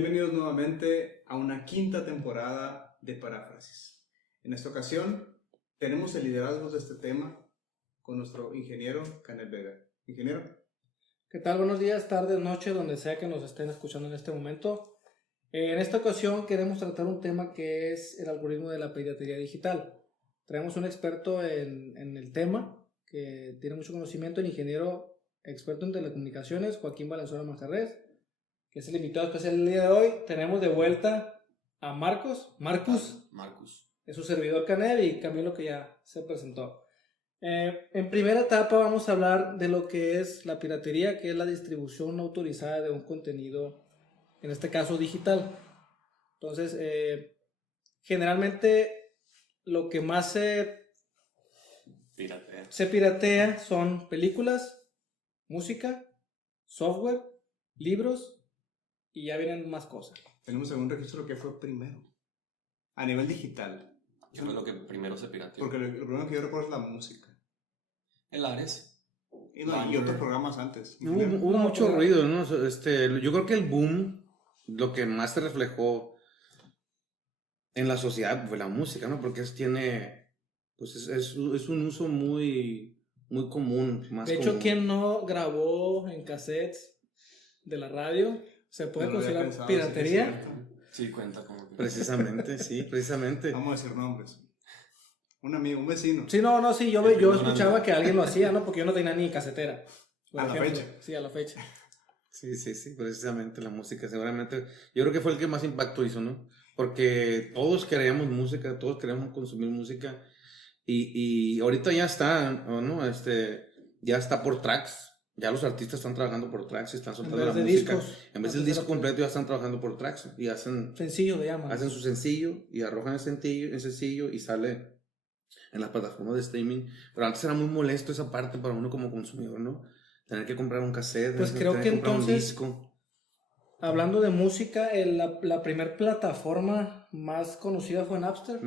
Bienvenidos nuevamente a una quinta temporada de Paráfrasis. En esta ocasión tenemos el liderazgo de este tema con nuestro ingeniero Canet Vega. Ingeniero. ¿Qué tal? Buenos días, tardes, noches, donde sea que nos estén escuchando en este momento. En esta ocasión queremos tratar un tema que es el algoritmo de la piratería digital. Traemos un experto en el tema que tiene mucho conocimiento, el ingeniero experto en telecomunicaciones, Joaquín Valenzuela Manjarrés, que es el invitado especial del día de hoy. Tenemos de vuelta a Marcus, es su servidor Canet y Camilo, que ya se presentó. En primera etapa vamos a hablar de lo que es la piratería, que es la distribución no autorizada de un contenido, en este caso digital. Entonces, generalmente lo que más se piratea son películas, música, software, libros y ya vienen más cosas. Tenemos algún registro que fue primero a nivel digital. ¿Qué fue lo que primero se pirateó? Porque lo primero que yo recuerdo es la música. El Ares. Y otros programas antes. Hubo mucho ruido, ¿no? Yo creo que el boom, lo que más se reflejó en la sociedad fue la música, ¿no? Porque es un uso muy común. De hecho, ¿quién no grabó en cassettes de la radio? ¿Se puede considerar piratería? Sí, cuenta como que... Precisamente. Vamos a decir nombres. Un amigo, un vecino. Sí, yo escuchaba que alguien lo hacía, ¿no? Porque yo no tenía ni casetera. A la fecha. Sí, a la fecha. Sí, precisamente la música, seguramente. Yo creo que fue el que más impacto hizo, ¿no? Porque todos queríamos música, todos queríamos consumir música. Y ahorita ya está, ¿no? Ya está por tracks. Ya los artistas están trabajando por tracks y están soltando la música. En vez del disco completo ya están trabajando por tracks. Y hacen... Sencillo le llaman. Hacen su sencillo y arrojan el sencillo y sale en las plataformas de streaming. Pero antes era muy molesto esa parte para uno como consumidor, ¿no? Tener que comprar un cassette, pues creo que entonces, un disco. Hablando de música, la primer plataforma más conocida fue Napster.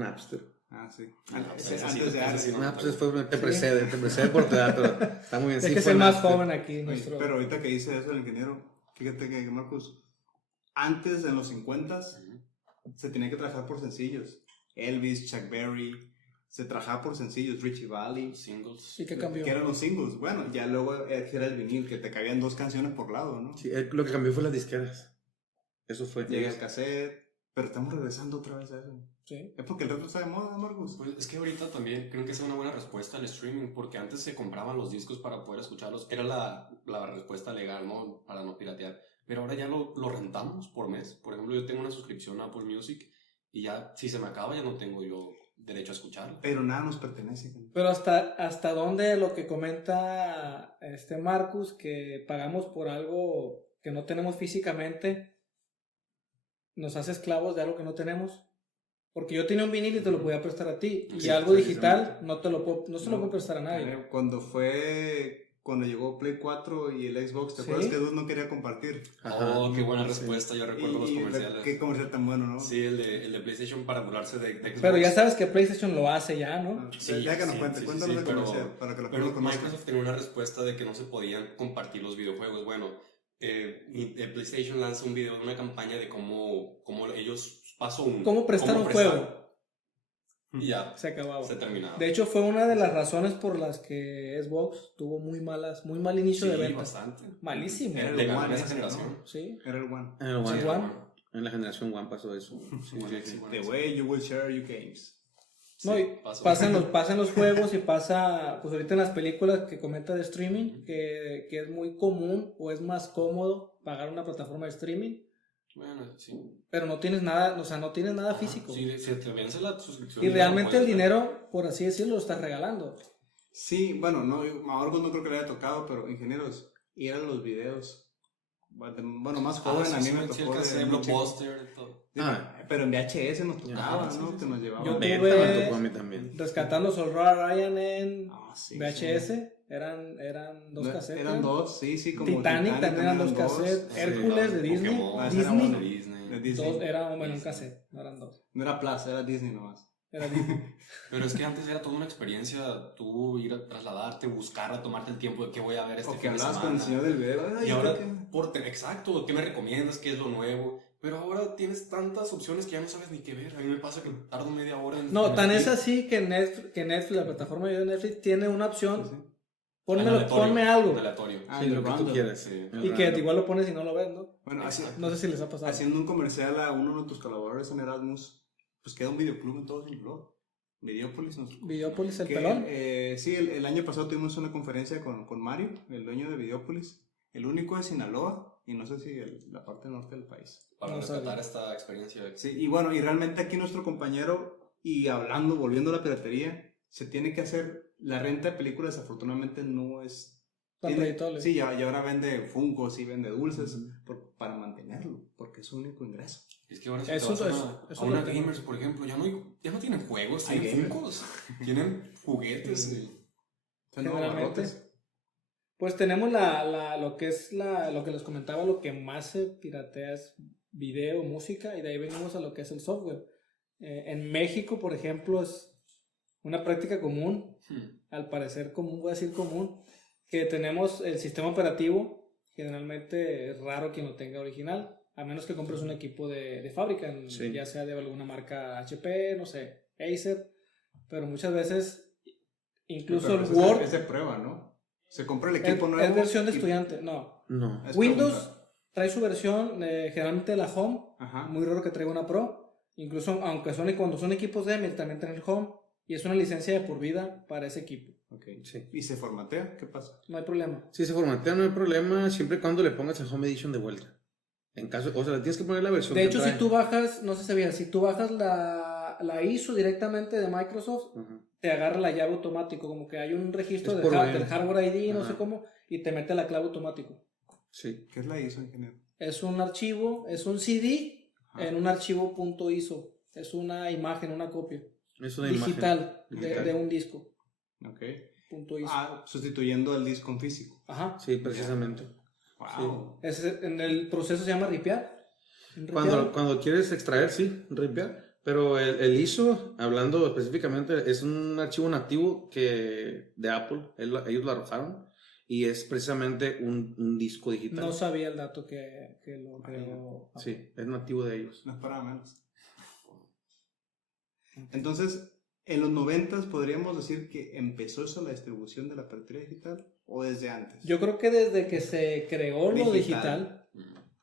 Ah, sí. Antes de Ares. Napster te precede por teatro. Está muy bien. Es que es el más joven aquí. Oye, pero ahorita que dice eso el ingeniero, fíjate que Marcus, antes en los 50s se tenía que trabajar por sencillos. Elvis, Chuck Berry, se trabajaba por sencillos, Richie Valens. Singles. ¿Y qué cambió? Que eran los singles. Bueno, ya luego era el vinil, que te cabían 2 canciones por lado, ¿no? Sí, lo que cambió fue las disqueras. Eso fue. Llega el cassette, pero estamos regresando otra vez a eso. Sí. Es porque el resto está de moda, Marcus. Pues es que ahorita también creo que es una buena respuesta al streaming, porque antes se compraban los discos para poder escucharlos. Era la respuesta legal, ¿no? Para no piratear. Pero ahora ya lo rentamos por mes. Por ejemplo, yo tengo una suscripción a Apple Music y ya, si se me acaba, ya no tengo yo derecho a escucharlo. Pero nada nos pertenece. Pero hasta dónde lo que comenta Marcus, que pagamos por algo que no tenemos físicamente, nos hace esclavos de algo que no tenemos. Porque yo tenía un vinil y te lo podía prestar a ti. Y algo digital no se lo puedo prestar a nadie. Cuando llegó Play 4 y el Xbox, ¿te acuerdas que Dude no quería compartir? Qué buena respuesta. Yo recuerdo los comerciales. Qué comercial tan bueno, ¿no? Sí, el de PlayStation para burlarse de Xbox. Pero ya sabes que PlayStation lo hace ya, ¿no? Sí, ya que nos cuéntanos de comercial para que pero Microsoft tenía una respuesta de que no se podían compartir los videojuegos. Bueno, PlayStation lanza un video de una campaña de cómo ellos ¿Cómo prestar un juego? Y ya se acababa. Se terminaba. De hecho, fue una de las razones por las que Xbox tuvo muy mal inicio de ventas. Bastante. Malísimo. Era el One en esa generación. ¿No? Sí. Era el One. En la generación One pasó eso. The way you will share your games. No, y pasan los juegos y pasa, pues ahorita en las películas que comenta de streaming, que es muy común o es más cómodo pagar una plataforma de streaming. Bueno, sí. Pero no tienes nada, no tienes nada físico. Sí, se te vence la suscripción. Y realmente el dinero, por así decirlo, lo estás regalando. Sí, bueno, a Orgos no creo que le haya tocado, pero ingenieros, ir a los videos. Bueno, más joven, a mí me tocó el Blockbuster y todo. Pero en VHS nos tocaba, ¿no? Que nos llevaban. Yo me tocó a mí también. Rescatando Aurora Ryan en VHS. Eran 2 cassettes. Eran 2, sí, como Titanic también eran 2 cassettes. Hércules de Disney. Disney. Era un cassette, no eran 2. No era Plaza, era Disney nomás. Era Disney. Pero es que antes era toda una experiencia, tú ir a trasladarte, buscar, tomarte el tiempo de qué voy a ver este fin de semana. Con el señor del video. Y ahora, exacto, ¿qué me recomiendas? ¿Qué es lo nuevo? Pero ahora tienes tantas opciones que ya no sabes ni qué ver. A mí me pasa que tardo media hora en... No, tan es así que Netflix, la plataforma de Netflix, tiene una opción. Sí. Ponme algo. Aleatorio. Sí, lo que tú random. quieras. Sí. Y que igual lo pones y no lo ves, ¿no? Bueno, No sé si les ha pasado. haciendo un comercial a uno de tus colaboradores en Erasmus, pues queda un videoclub en todo Sinaloa. Videópolis. Videópolis, el Que, pelón. sí, el año pasado tuvimos una conferencia con Mario, el dueño de Videópolis, el único de Sinaloa, y no sé si la parte norte del país. Para No rescatar sabía. esta experiencia. Sí, y bueno, y realmente aquí nuestro compañero, y hablando, volviendo a la piratería, se tiene que hacer, la renta de películas desafortunadamente no es... Tan redituable. Sí, y ahora vende Funkos y vende dulces para mantenerlo, porque es su único ingreso. Es que ahora si Eso te vas es- a eso una lo tengo. Gamers, por ejemplo, ya no tienen juegos, Hay tienen gamers. Funkos, tienen juguetes. Son nuevos Generalmente. barrotes. Pues tenemos lo que es lo que les comentaba, lo que más se piratea es video, música, y de ahí venimos a lo que es el software. En México, por ejemplo, es una práctica común, al parecer común, voy a decir común, que tenemos el sistema operativo, generalmente es raro quien lo tenga original, a menos que compres un equipo de fábrica, Sí. ya sea de alguna marca HP, no sé, Acer, pero muchas veces, incluso Pero el pues Word, es de prueba, ¿no? Se compra el es, equipo nuevo. es versión de y- estudiante, no. No. es Windows pregunta. trae su versión, generalmente la Home, Ajá. muy raro que traiga una Pro, incluso cuando son equipos gamer también traen el Home, y es una licencia de por vida para ese equipo, Ok. Sí. ¿Y se formatea? ¿Qué pasa? no hay problema. Si se formatea, no hay problema, siempre y cuando le pongas el Home Edition de vuelta. En caso, o sea, le tienes que poner la versión. De que hecho, trae. si tú bajas, no sé si sabías, si tú bajas la ISO directamente de Microsoft, Ajá. te agarra la llave automático, como que hay un registro Es del, por del hardware ID, no Ajá. sé cómo, y te mete la clave automático. Sí. ¿Qué es la ISO, ingeniero? Es un archivo, es un CD Ajá. en un archivo .iso, es una imagen, una copia Es una digital, imagen. Digital. de un disco Ok. .iso. Sustituyendo al disco en físico. Ajá. Sí, precisamente. Wow. En el proceso se llama ripear. Cuando quieres extraer, sí, ripear. Pero el ISO, hablando específicamente, es un archivo nativo de Apple. Ellos lo arrojaron. Y es precisamente un disco digital. No sabía el dato que lo creó. Sí, es nativo de ellos. No es para menos. Entonces, en los 90s podríamos decir que empezó eso la distribución de la piratería digital, o desde antes. Yo creo que desde que se creó lo Digital. digital,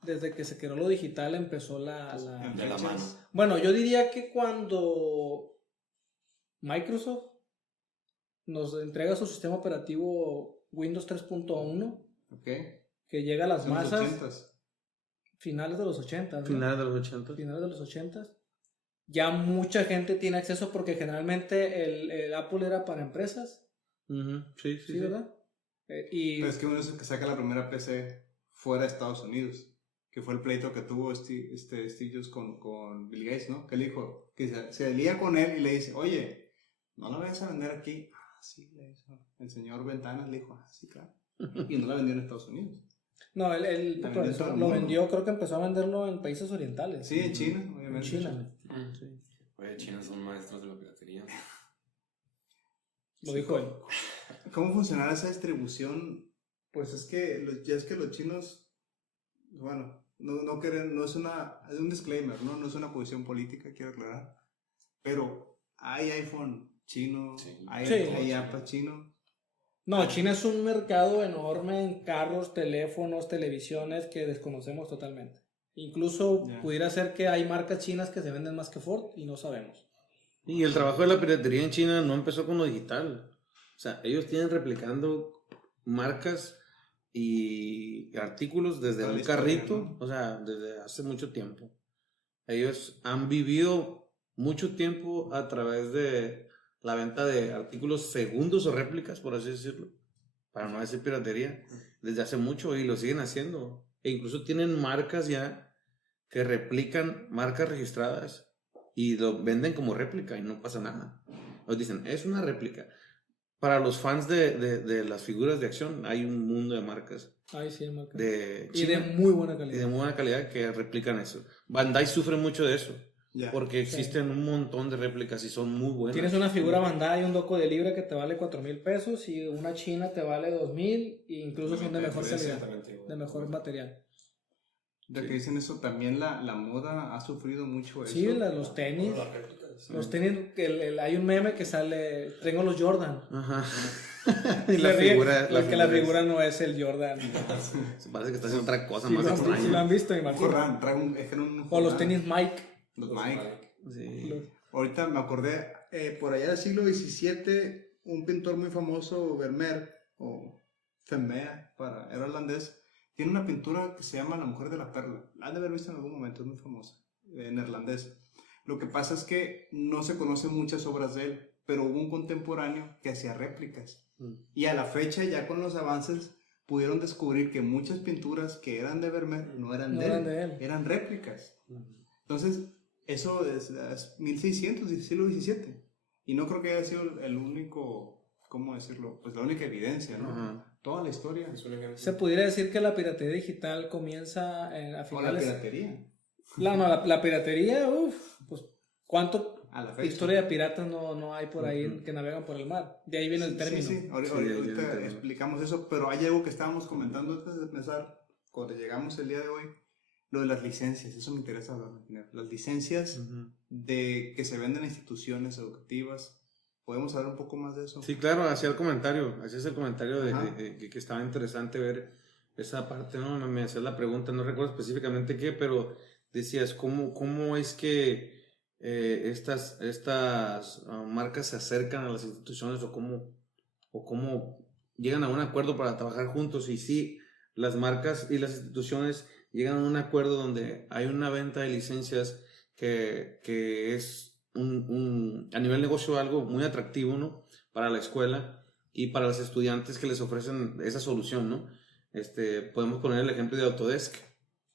desde que se creó lo digital empezó la... En De la fechas. mano. Bueno, yo diría que cuando Microsoft nos entrega su sistema operativo Windows 3.1, Ok. que llega a las En los masas, 80s. finales de los 80, ¿no? Finales de los 80. Finales de los 80, ya mucha gente tiene acceso porque generalmente el Apple era para empresas, Ujú, sí, sí, ¿sí, sí. verdad? Y Pero es que uno es el que saca la primera PC fuera de Estados Unidos, que fue el pleito que tuvo Steve Jobs con Bill Gates, ¿no? Que él dijo, que se lía con él y le dice, oye, no la vayas a vender aquí. Ah, sí, le dijo. El señor Ventanas le dijo, ah, sí, claro. Y no la vendió en Estados Unidos. no, él La vendió en todo el lo mundo. vendió, creo que empezó a venderlo en países orientales. Sí, en China, En obviamente. China. Mm. Oye, China son maestros de la piratería. Lo dijo él. ¿Cómo funcionará esa distribución? Pues es que los chinos, bueno, no quieren, no es es un disclaimer, ¿no? No es una posición política, quiero aclarar. Pero hay iPhone chino, Sí. hay Sí. iPad chino. No, China es un mercado enorme en carros, teléfonos, televisiones que desconocemos totalmente. Incluso Ya. pudiera ser que hay marcas chinas que se venden más que Ford y no sabemos. Y el trabajo de la piratería en China no empezó con lo digital. O sea, ellos tienen replicando marcas y artículos desde Toda un la historia, carrito, ¿no? o sea, desde hace mucho tiempo. Ellos han vivido mucho tiempo a través de la venta de artículos segundos o réplicas, por así decirlo, para no decir piratería, desde hace mucho y lo siguen haciendo. E incluso tienen marcas ya que replican marcas registradas y lo venden como réplica y no pasa nada. Nos dicen, es una réplica. Para los fans de las figuras de acción hay un mundo de marcas Ahí sí hay marcas. de Y de China muy buena y de calidad. muy buena calidad que replican eso. Bandai sufre mucho de eso Ya. porque existen un montón de réplicas y son muy buenas. Tienes una figura Bandai y un doco de libra que te vale 4,000 pesos y una china te vale 2,000 e incluso son de mejor calidad, Exactamente igual. de mejor material. Ya que dicen eso, también la moda ha sufrido mucho eso. Sí, los tenis. Las réplicas. Los tenis, hay un meme que sale, tengo los Jordan. Ajá. Y Y la figura, que la figura no es el Jordan. parece que está haciendo otra cosa Sí, más lo extraña. han visto, me Un imagino. Jordan, trae un O los Jordan. tenis Mike. Los Mike. Sí. Ahorita me acordé, por allá del siglo XVII, un pintor muy famoso, Vermeer, o Vermeer, era holandés, tiene una pintura que se llama La Mujer de la Perla. La han de haber visto en algún momento, es muy famosa, en neerlandés. Lo que pasa es que no se conocen muchas obras de él, pero hubo un contemporáneo que hacía réplicas. Y a la fecha, ya con los avances, pudieron descubrir que muchas pinturas que eran de Vermeer no eran de él, eran réplicas. Entonces, eso es 1600, del siglo XVII. Y no creo que haya sido el único, ¿cómo decirlo? Pues la única evidencia, ¿no? Ajá. Toda la historia. Se pudiera decir que la piratería digital comienza a O la finales. piratería. La piratería, pues, ¿cuánto A la fecha. historia de piratas no hay por ahí que navegan por el mar? De ahí viene el término. Sí, ahorita, Sí, ahí viene el término. explicamos eso, pero hay algo que estábamos comentando antes de empezar, cuando llegamos el día de hoy, lo de las licencias, eso me interesa hablar. Las licencias Ujú. de que se venden a instituciones educativas, ¿podemos hablar un poco más de eso? Sí, claro, hacías el comentario Ajá. que estaba interesante ver esa parte, ¿no? Me hacías la pregunta, no recuerdo específicamente qué, pero decías, ¿cómo es que estas marcas se acercan a las instituciones o cómo llegan a un acuerdo para trabajar juntos? Y sí, las marcas y las instituciones llegan a un acuerdo donde hay una venta de licencias que es a nivel negocio algo muy atractivo, ¿no? Para la escuela y para los estudiantes que les ofrecen esa solución, ¿no? Podemos poner el ejemplo de Autodesk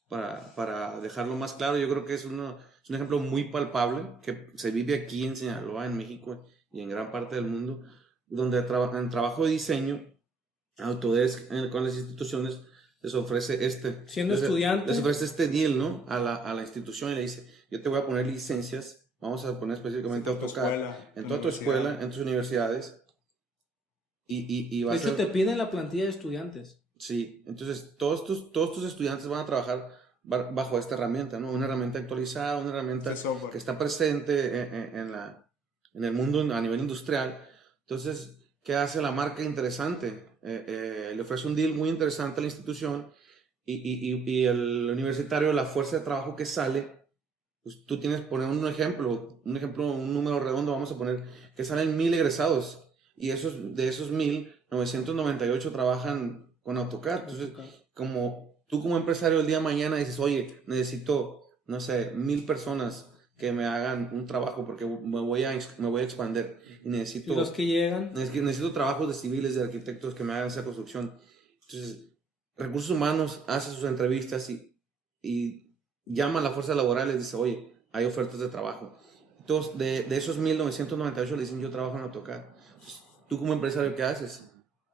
para dejarlo más claro. Yo creo que es un ejemplo muy palpable que se vive aquí en Sinaloa, en México y en gran parte del mundo, donde en trabajo de diseño, Autodesk con las instituciones les ofrece Siendo estudiante. les ofrece este deal, ¿no? A la institución y le dice, yo te voy a poner licencias, vamos a poner específicamente AutoCAD en toda tu escuela, en tus universidades y De vas hecho, te piden la plantilla de estudiantes. Sí, entonces todos tus estudiantes van a trabajar bajo esta herramienta, ¿no? Una herramienta actualizada, una herramienta De software. que está presente en el mundo a nivel industrial. Entonces, ¿qué hace la marca interesante? Le ofrece un deal muy interesante a la institución y el universitario, la fuerza de trabajo que sale, pues tú tienes, poner un ejemplo, un número redondo, vamos a poner, que salen 1000 egresados y de esos 1000, 998 trabajan con AutoCAD. Entonces, como tú como empresario el día de mañana dices, oye, necesito, no sé, 1000 personas que me hagan un trabajo porque me voy a expandir y necesito... Y los que llegan... Necesito trabajos de civiles, de arquitectos que me hagan esa construcción. Entonces, Recursos Humanos hace sus entrevistas y llama a la fuerza laboral y les dice, oye, hay ofertas de trabajo. Entonces, de esos 1998 le dicen, yo trabajo en AutoCAD. Entonces, tú como empresario, ¿qué haces?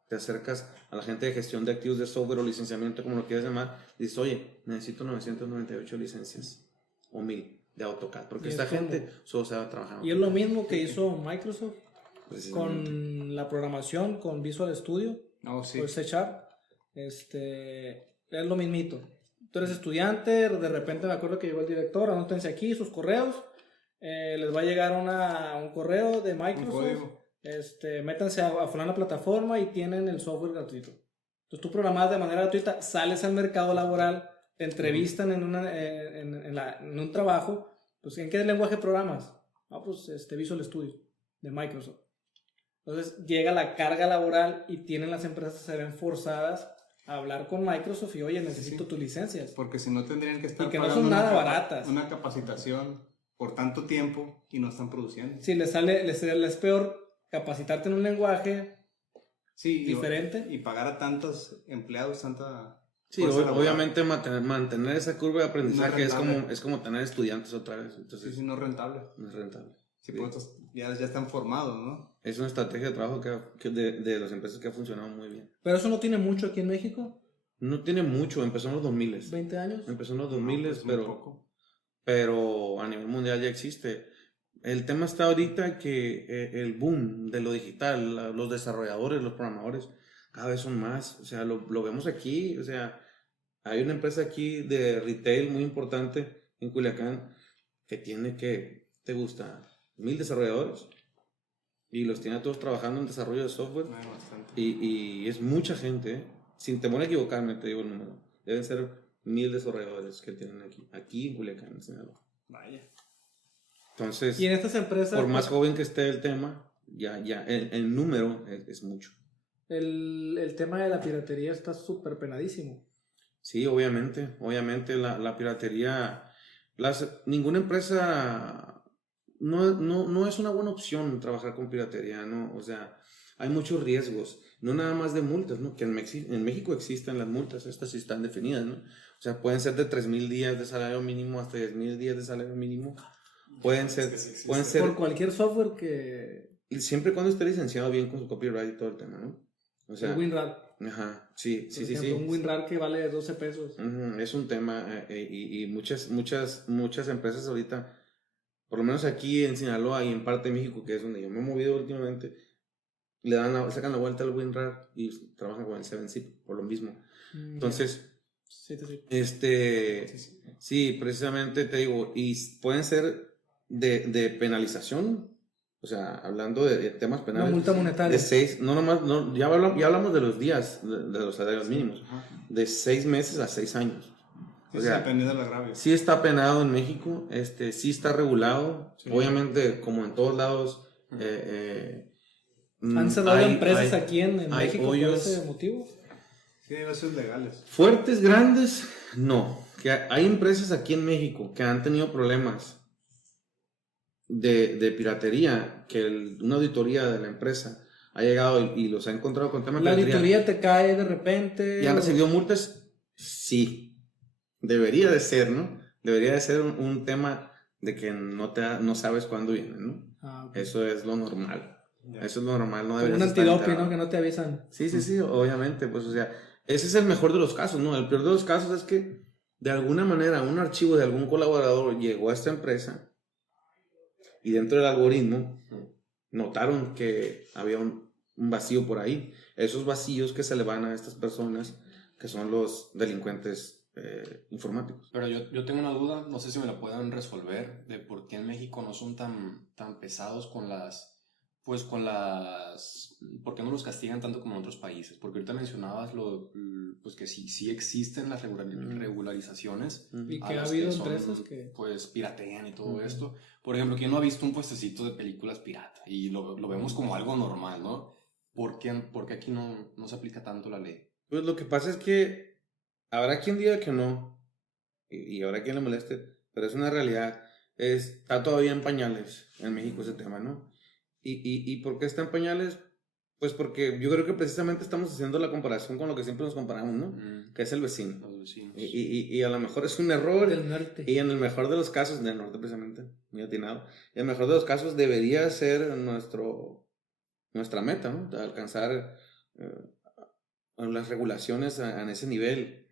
Te acercas a la gente de gestión de activos de software o licenciamiento, como lo quieras llamar, y dices, oye, necesito 998 licencias o 1000 de AutoCAD, porque esta gente solo se va a trabajar. Y es lo mismo que hizo Microsoft Precisamente. con la programación, con Visual Studio, No, sí. con C Sharp. Es lo mismito. Tú eres estudiante, de repente me acuerdo que llegó el director, anótense aquí sus correos, les va a llegar un correo de Un Microsoft, código. métanse a fulana plataforma y tienen el software gratuito. Entonces tú programas de manera gratuita, sales al mercado laboral, te entrevistan en un trabajo, pues ¿en qué lenguaje programas? Pues Visual Studio de Microsoft. Entonces llega la carga laboral y las empresas se ven forzadas a hablar con Microsoft y oye, necesito tus licencias. Porque si no tendrían que estar Y que no pagando son nada baratas. una capacitación por tanto tiempo y no están produciendo. Si les es peor capacitarte en un lenguaje Sí, diferente. Y pagar a tantos empleados, tanta... Sí, fuerza laboral. obviamente mantener esa curva de aprendizaje No es como tener estudiantes otra vez. Entonces, Sí, no es rentable. no es rentable. Sí, Sí. pues ya están formados, ¿no? Es una estrategia de trabajo de las empresas que ha funcionado muy bien. Pero eso no tiene mucho aquí en México. No tiene mucho, empezó en los 2000. 20 años. Empezó en los 2000, No, pues, muy pero... poco. pero a nivel mundial ya existe. El tema está ahorita que el boom de lo digital, los desarrolladores, los programadores, cada vez son más. O sea, lo vemos aquí. O sea, Hay una empresa aquí de retail muy importante en Culiacán que tiene ¿te gusta? 1000 desarrolladores y los tiene a todos trabajando en desarrollo de software. Bueno, bastante. Y es mucha gente, ¿eh? Sin temor a equivocarme, te digo el número. Deben ser 1000 desarrolladores que tienen aquí en Culiacán, en Sinaloa. Vaya. Entonces, Y en estas empresas, por más joven que esté el tema, ya el número es mucho. el tema de la piratería está súper penadísimo. Sí, obviamente la piratería, ninguna empresa, no es una buena opción trabajar con piratería, ¿no? O sea, hay muchos riesgos, no nada más de multas, ¿no? Que en México existen las multas, estas sí están definidas, ¿no? O sea, pueden ser de 3,000 días de salario mínimo hasta 10,000 días de salario mínimo. Pueden ser, Por cualquier software que... siempre y cuando esté licenciado bien con su copyright y todo el tema, ¿no? O sea, el WinRAR. ajá, sí. Por ejemplo, un WinRAR que vale 12 pesos. Es un tema y muchas empresas ahorita, por lo menos aquí en Sinaloa y en parte de México, que es donde yo me he movido últimamente, sacan la vuelta al WinRAR y trabajan con el 7zip por lo mismo. Entonces, sí. sí, precisamente te digo, y pueden ser de penalización, o sea, hablando de temas penales. Una multa monetaria. De 6, ya hablamos de los días, de los salarios mínimos, de 6 meses a 6 años. Sí, O sea, depende del agravio. sí está penado en México, sí está regulado, Sí. obviamente como en todos lados. ¿Han cerrado empresas aquí en hay México hoyos por ese motivo? Sí, hay negocios legales. fuertes, grandes, no. Que hay empresas aquí en México que han tenido problemas de piratería, que una auditoría de la empresa ha llegado y los ha encontrado con temas de ¿La piratería. auditoría te cae de repente? ¿Y han recibido multas? Sí. Debería de ser, ¿no? Debería de ser un tema de que no sabes cuándo viene, ¿no? Ok. Eso es lo normal. Ya. Eso es lo normal, no Como deberías un estar antidoping, enterado. ¿no? Que no te avisan. Sí, obviamente, pues, o sea, ese es el mejor de los casos, ¿no? El peor de los casos es que, de alguna manera, un archivo de algún colaborador llegó a esta empresa y dentro del algoritmo notaron que había un vacío por ahí. Esos vacíos que se le van a estas personas, que son los delincuentes informáticos. Pero yo tengo una duda, no sé si me la puedan resolver, de por qué en México no son tan pesados con ¿por qué no los castigan tanto como en otros países? Porque ahorita mencionabas pues que sí existen las regularizaciones. Y a que ha las habido son, empresas que... pues piratean y todo esto. Por ejemplo, ¿quién no ha visto un puestecito de películas pirata? Y lo vemos como algo normal, ¿no? ¿Por qué aquí no se aplica tanto la ley? Pues lo que pasa es que habrá quien diga que no, y habrá quien le moleste, pero es una realidad. Está todavía en pañales en México ese tema, ¿no? ¿Y por qué está en pañales? Pues porque yo creo que precisamente estamos haciendo la comparación con lo que siempre nos comparamos, ¿no? Que es el vecino. Los vecinos. Y a lo mejor es un error. Del norte. Y en el mejor de los casos, del norte precisamente, muy atinado, y en el mejor de los casos debería ser nuestra meta, ¿no? De alcanzar las regulaciones en ese nivel.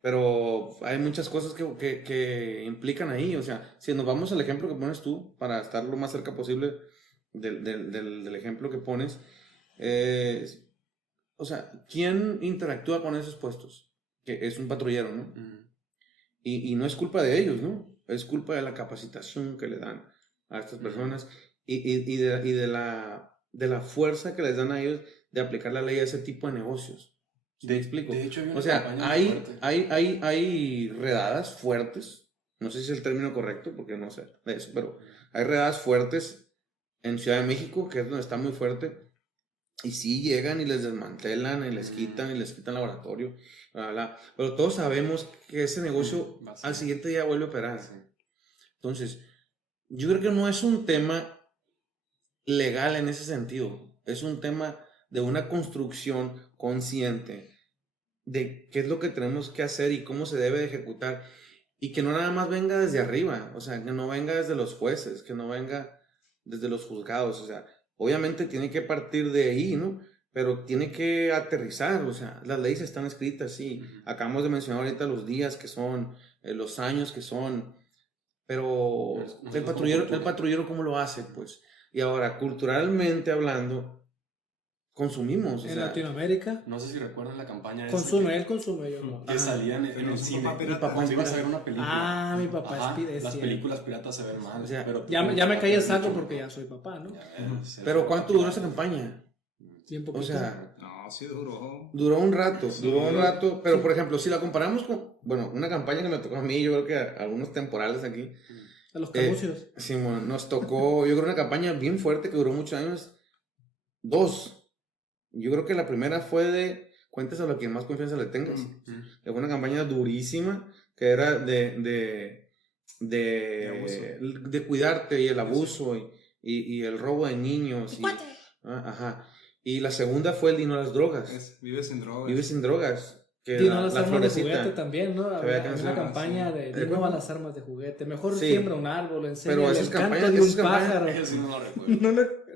Pero hay muchas cosas que implican ahí. O sea, si nos vamos al ejemplo que pones tú, para estar lo más cerca posible del ejemplo que pones, o sea, ¿quién interactúa con esos puestos? Que es un patrullero, ¿no? Y no es culpa de ellos, ¿no? Es culpa de la capacitación que le dan a estas personas y de la fuerza que les dan a ellos de aplicar la ley a ese tipo de negocios. ¿Me explico? De hecho, O sea, hay redadas fuertes, no sé si es el término correcto, porque no sé de eso, pero hay redadas fuertes en Ciudad de México, que es donde está muy fuerte, y sí llegan y les desmantelan, y les quitan laboratorio, bla, bla. Pero todos sabemos que ese negocio al siguiente día vuelve a operar. Entonces, yo creo que no es un tema legal en ese sentido, es un tema de una construcción consciente de qué es lo que tenemos que hacer y cómo se debe de ejecutar, y que no nada más venga desde arriba, o sea, que no venga desde los jueces, que no venga desde los juzgados, o sea, obviamente tiene que partir de ahí, ¿no? Pero tiene que aterrizar, o sea, las leyes están escritas, sí, acabamos de mencionar ahorita los días que son, los años que son, pero el patrullero ¿cómo lo hace? Pues, y ahora, culturalmente hablando, consumimos. O En sea, Latinoamérica. No sé si recuerdan la campaña esa Consume, él consume, yo no. que salían en el Su cine. papá pirata. Cuando ibas a ver una película. Ah, mi papá Ajá, es las cierto. películas piratas se ven mal. O sea, pero Ya me caí el saco porque ya soy papá, ¿no? pero ¿cuánto duró esa campaña? Tiempo O sea, No, sí duró. duró un rato, Sí. pero por ejemplo, si la comparamos con, bueno, una campaña que me tocó a mí, yo creo que a algunos temporales aquí, a los camucios. sí, bueno, nos tocó, yo creo una campaña bien fuerte que duró muchos años, 2. Yo creo que la primera fue de cuentes a lo que más confianza le tengas. Fue una campaña durísima que era de cuidarte y el abuso y el robo de niños. Ajá. Y la segunda fue el Dino a las drogas. Vive sin drogas. Vive sin drogas. Que Dino la, a las la armas de florecita. juguete también, ¿no? Se Había había una cancelado, campaña sí. de ¿De Dino a acuerdo? las armas de juguete. Mejor Sí. siembra un árbol, enseña Pero el esas canto campañas- de un esas campañas- pájaro. Eso sí no lo recuerdo.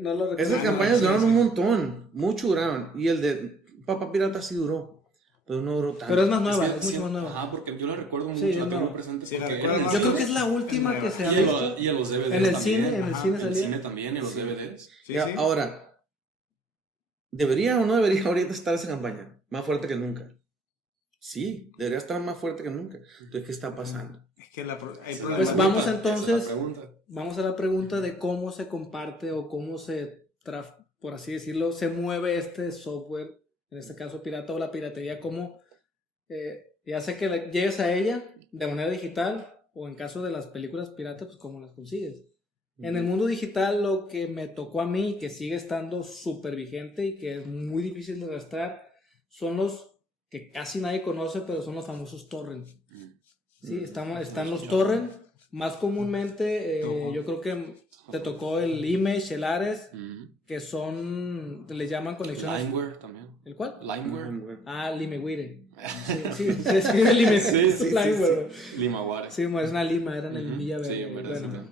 No lo recuerdo. Esas campañas sí, duraron sí. un montón. Mucho duraron. Y el de Papá Pirata sí duró. Pero no duró tanto. Pero es más nueva, Es que es mucho más nueva. Ajá, porque yo la recuerdo mucho, Sí, la no. tengo presente Sí, la porque recuerdo era más. Yo creo que es la última que se ha y, en visto. los, y en los DVDs En el también. cine, en el Ajá, cine en el salía. cine también, y en los Sí. DVDs. Sí, Ya, sí. ahora, ¿debería o no debería ahorita estar esa campaña? Más fuerte que nunca. Sí, debería estar más fuerte que nunca. Entonces, ¿qué está pasando? Es que hay Esa problemas. es la vamos pregunta, entonces- esa es la pregunta. Vamos a la pregunta de cómo se comparte o cómo por así decirlo, se mueve este software, en este caso pirata o la piratería, cómo ya sea que llegues a ella de manera digital o en caso de las películas piratas, pues cómo las consigues. En el mundo digital lo que me tocó a mí, que sigue estando súper vigente y que es muy difícil de rastrear, son los que casi nadie conoce, pero son los famosos torrents. Sí, están los torrents. Más comúnmente, yo creo que te tocó el Image, el Ares, que son, le llaman conexiones. Limeware también. ¿El cuál? Limeware. Ah, Limewire. Sí, se escribe Lime. Limeware. Limaware. Sí, es una lima, era en el Ujú. Villa Sí, Verde. en verdad, Bueno,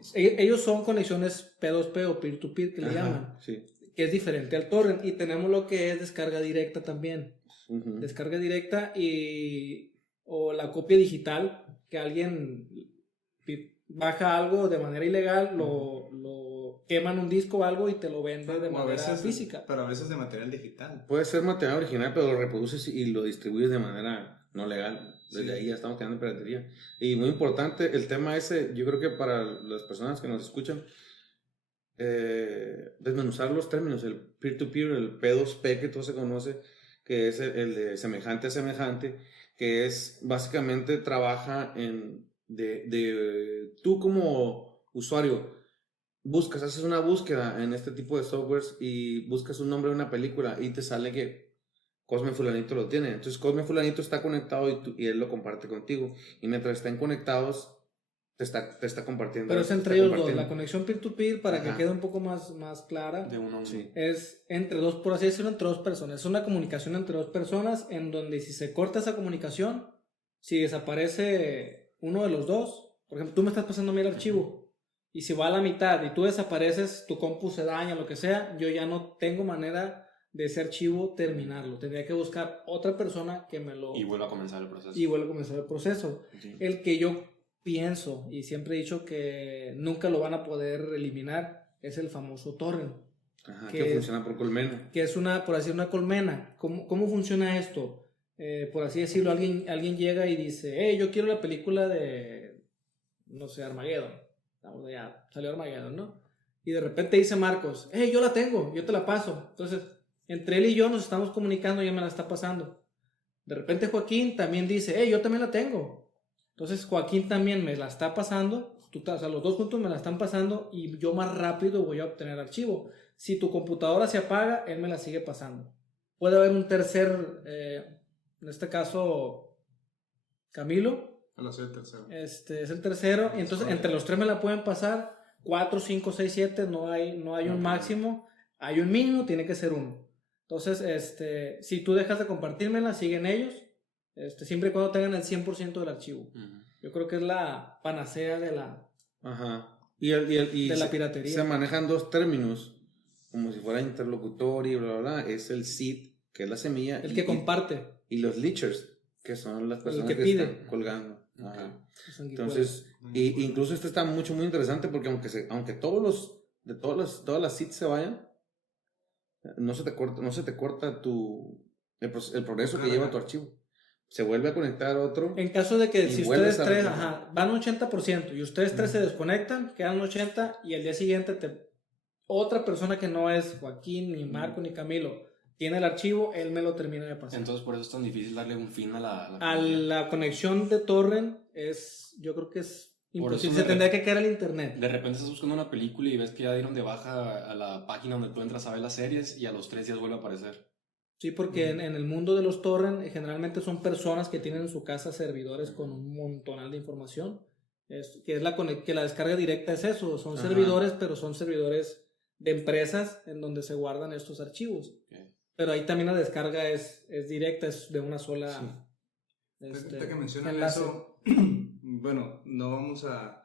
sí. ellos son conexiones P2P o peer-to-peer que le Ajá, llaman, sí. que es diferente al torrent. Y tenemos lo que es descarga directa también. Ujú. Descarga directa o la copia digital, que alguien baja algo de manera ilegal, lo queman un disco o algo y te lo vende de O a manera veces, física. pero a veces de material digital. Puede ser material original, pero lo reproduces y lo distribuyes de manera no legal. Desde Sí. ahí ya estamos quedando en piratería. Y muy importante, el tema ese, yo creo que para las personas que nos escuchan, desmenuzar los términos, el peer-to-peer, el P2P que todo se conoce, que es el de semejante a semejante, que es básicamente trabaja tú como usuario, haces una búsqueda en este tipo de softwares y buscas un nombre de una película y te sale que Cosme Fulanito lo tiene. Entonces Cosme Fulanito está conectado y él lo comparte contigo. Y mientras estén conectados, te está compartiendo. Pero es te entre está ellos dos. compartiendo. La conexión peer-to-peer, para Ajá. que quede un poco más clara, De uno a uno. Sí. es entre dos, por así decirlo, entre dos personas. Es una comunicación entre dos personas en donde si se corta esa comunicación, si desaparece uno de los dos, por ejemplo, tú me estás pasando a mí el archivo y si va a la mitad y tú desapareces, tu compu se daña, lo que sea, yo ya no tengo manera de ese archivo terminarlo. Tendría que buscar otra persona que me lo... Y vuelve a comenzar el proceso. y vuelve a comenzar el proceso. Sí. El que yo pienso y siempre he dicho que nunca lo van a poder eliminar es el famoso torrent, Ajá, que que es- funciona por colmena. que es una, por así decirlo, una colmena. ¿Cómo funciona esto? Por así decirlo, alguien llega y dice, hey, yo quiero la película de, no sé, Armageddon. Ya salió Armageddon, ¿no? Y de repente dice Marcos, hey, yo la tengo, yo te la paso. Entonces, entre él y yo nos estamos comunicando y él me la está pasando. De repente Joaquín también dice, hey, yo también la tengo. Entonces Joaquín también me la está pasando, o sea, los dos juntos me la están pasando y yo más rápido voy a obtener archivo. Si tu computadora se apaga, él me la sigue pasando. Puede haber un tercer, en este caso, Camilo, No soy el tercero. es el tercero, y entonces entre los tres me la pueden pasar, 4, 5, 6, 7, no hay un máximo, hay un mínimo, tiene que ser uno. Entonces, si tú dejas de compartírmela, siguen ellos, siempre y cuando tengan el 100% del archivo. Ujú. Yo creo que es la panacea de la Ajá. Y la piratería. Se manejan dos términos, como si fuera interlocutor y bla, bla, bla. Es el seed, que es la semilla. el que comparte. Y los leechers, que son las personas que que pide. están colgando. Ajá. Los sanguijuelos. Entonces, incluso este está muy interesante porque aunque todas las seeds se vayan, no se te corta el progreso que lleva tu archivo. Se vuelve a conectar otro. En caso de que Y si vuelves ustedes a tres retomar. van un 80% y ustedes tres se desconectan, quedan un 80% y al día siguiente otra persona que no es Joaquín, ni Marco, ni Camilo, tiene el archivo, él me lo termina de pasar. Entonces por eso es tan difícil darle un fin a A la conexión de torrent yo creo que es Por imposible, eso se tendría que caer el internet. De repente estás buscando una película y ves que ya dieron de baja a la página donde tú entras a ver las series y a los 3 días vuelve a aparecer. Sí, porque en el mundo de los torrent generalmente son personas que tienen en su casa servidores con un montonal de información. Que la descarga directa es eso, son Ajá. servidores, pero son servidores de empresas en donde se guardan estos archivos. Okay. Pero ahí también la descarga es directa, es de una sola... Sí. Ahorita que mencionan enlace. eso, bueno, no vamos a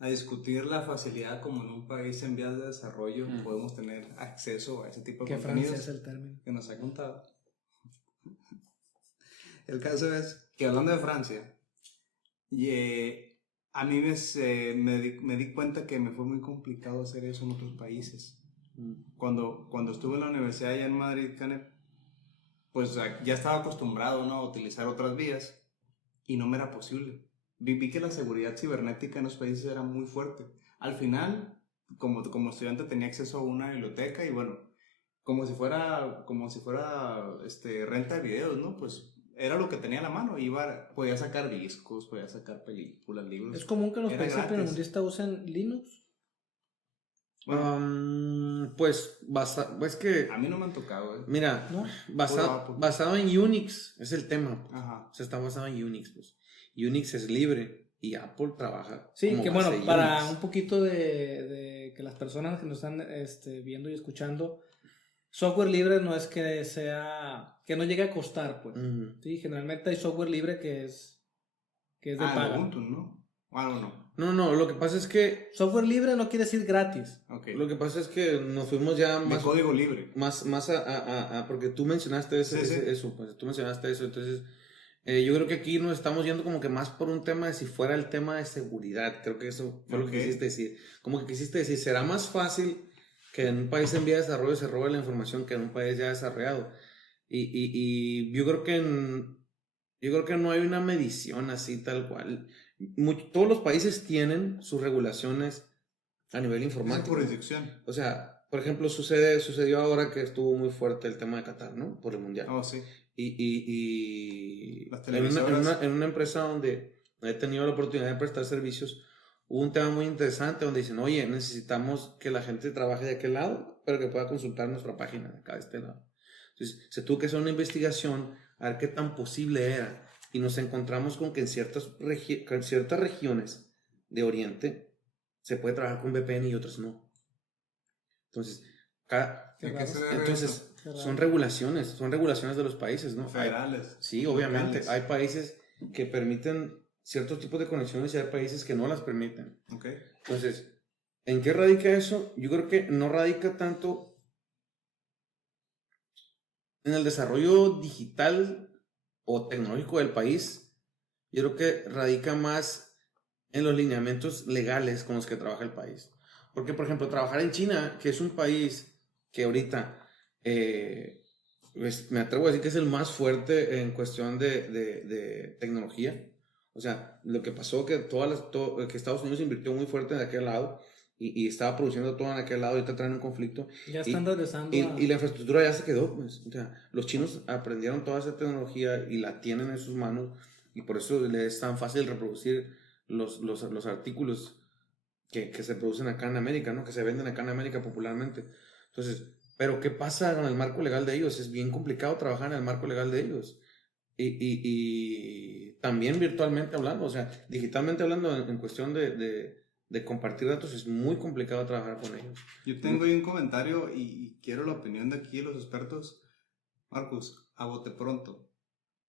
discutir la facilidad como en un país en vías de desarrollo podemos tener acceso a ese tipo de Que contenidos francés es el término. que nos ha contado. El caso es que hablando de Francia, a mí me di cuenta que me fue muy complicado hacer eso en otros países. Cuando estuve en la universidad allá en Madrid, Canep, pues ya estaba acostumbrado, ¿no?, a utilizar otras vías y no me era posible. Vi que la seguridad cibernética en los países era muy fuerte. Al final, como estudiante tenía acceso a una biblioteca y bueno, como si fuera renta de videos, ¿no? Pues era lo que tenía a la mano. Podía sacar discos, podía sacar películas, libros. ¿Es común que los Era países gratis. primermundistas usen Linux? Pues es que, A mí no me han tocado, mira, ¿No? basado en Unix es el tema. Pues. Ajá. O sea, está basado en Unix. Pues. Unix es libre y Apple trabaja. Sí, como que base bueno, para Unix. un poquito de que las personas que nos están viendo y escuchando, software libre no es que no llegue a costar, pues. Sí, generalmente hay software libre que es de el paga. Ubuntu, ¿no? O algo no. No, lo que pasa es que Software libre no quiere decir gratis. Okay. lo que pasa es que nos fuimos ya De más código libre. más porque tú mencionaste Sí. eso, pues tú mencionaste eso, entonces yo creo que aquí nos estamos yendo como que más por un tema de si fuera el tema de seguridad, creo que eso fue lo que quisiste decir, como que quisiste decir, será más fácil que en un país en vía de desarrollo se robe la información que en un país ya desarrollado, y yo creo que no hay una medición así tal cual. Todos los países tienen sus regulaciones a nivel informático. Jurisdicción. O sea, por ejemplo, sucedió ahora que estuvo muy fuerte el tema de Qatar, ¿no? Por el Mundial. Oh, sí. Y Las en televisoras. una empresa donde he tenido la oportunidad de prestar servicios, hubo un tema muy interesante donde dicen, oye, necesitamos que la gente trabaje de aquel lado, pero que pueda consultar nuestra página de acá de este lado. Entonces, se tuvo que hacer una investigación a ver qué tan posible era. Y nos encontramos con que en ciertas regiones de Oriente se puede trabajar con VPN y otras no. Entonces, son regulaciones de los países, ¿no? Federales. Sí, obviamente. Locales. Hay países que permiten ciertos tipos de conexiones y hay países que no las permiten. Okay. Entonces, ¿en qué radica eso? Yo creo que no radica tanto en el desarrollo digital o tecnológico del país. Yo creo que radica más en los lineamientos legales con los que trabaja el país. Porque, por ejemplo, trabajar en China, que es un país que ahorita pues, me atrevo a decir que es el más fuerte en cuestión de tecnología. O sea, lo que pasó que que Estados Unidos invirtió muy fuerte en aquel lado y estaba produciendo todo en aquel lado, ahorita traen un conflicto. Ya están regresando. Y la infraestructura ya se quedó, pues. O sea, los chinos aprendieron toda esa tecnología y la tienen en sus manos y por eso les es tan fácil reproducir los artículos que se producen acá en América, ¿no? Que se venden acá en América popularmente. Entonces, pero ¿qué pasa con el marco legal de ellos? Es bien complicado trabajar en el marco legal de ellos. Y también virtualmente hablando, o sea, digitalmente hablando en cuestión de compartir datos es muy complicado trabajar con ellos. Yo tengo ahí un comentario y quiero la opinión de aquí de los expertos. Marcus, a bote pronto,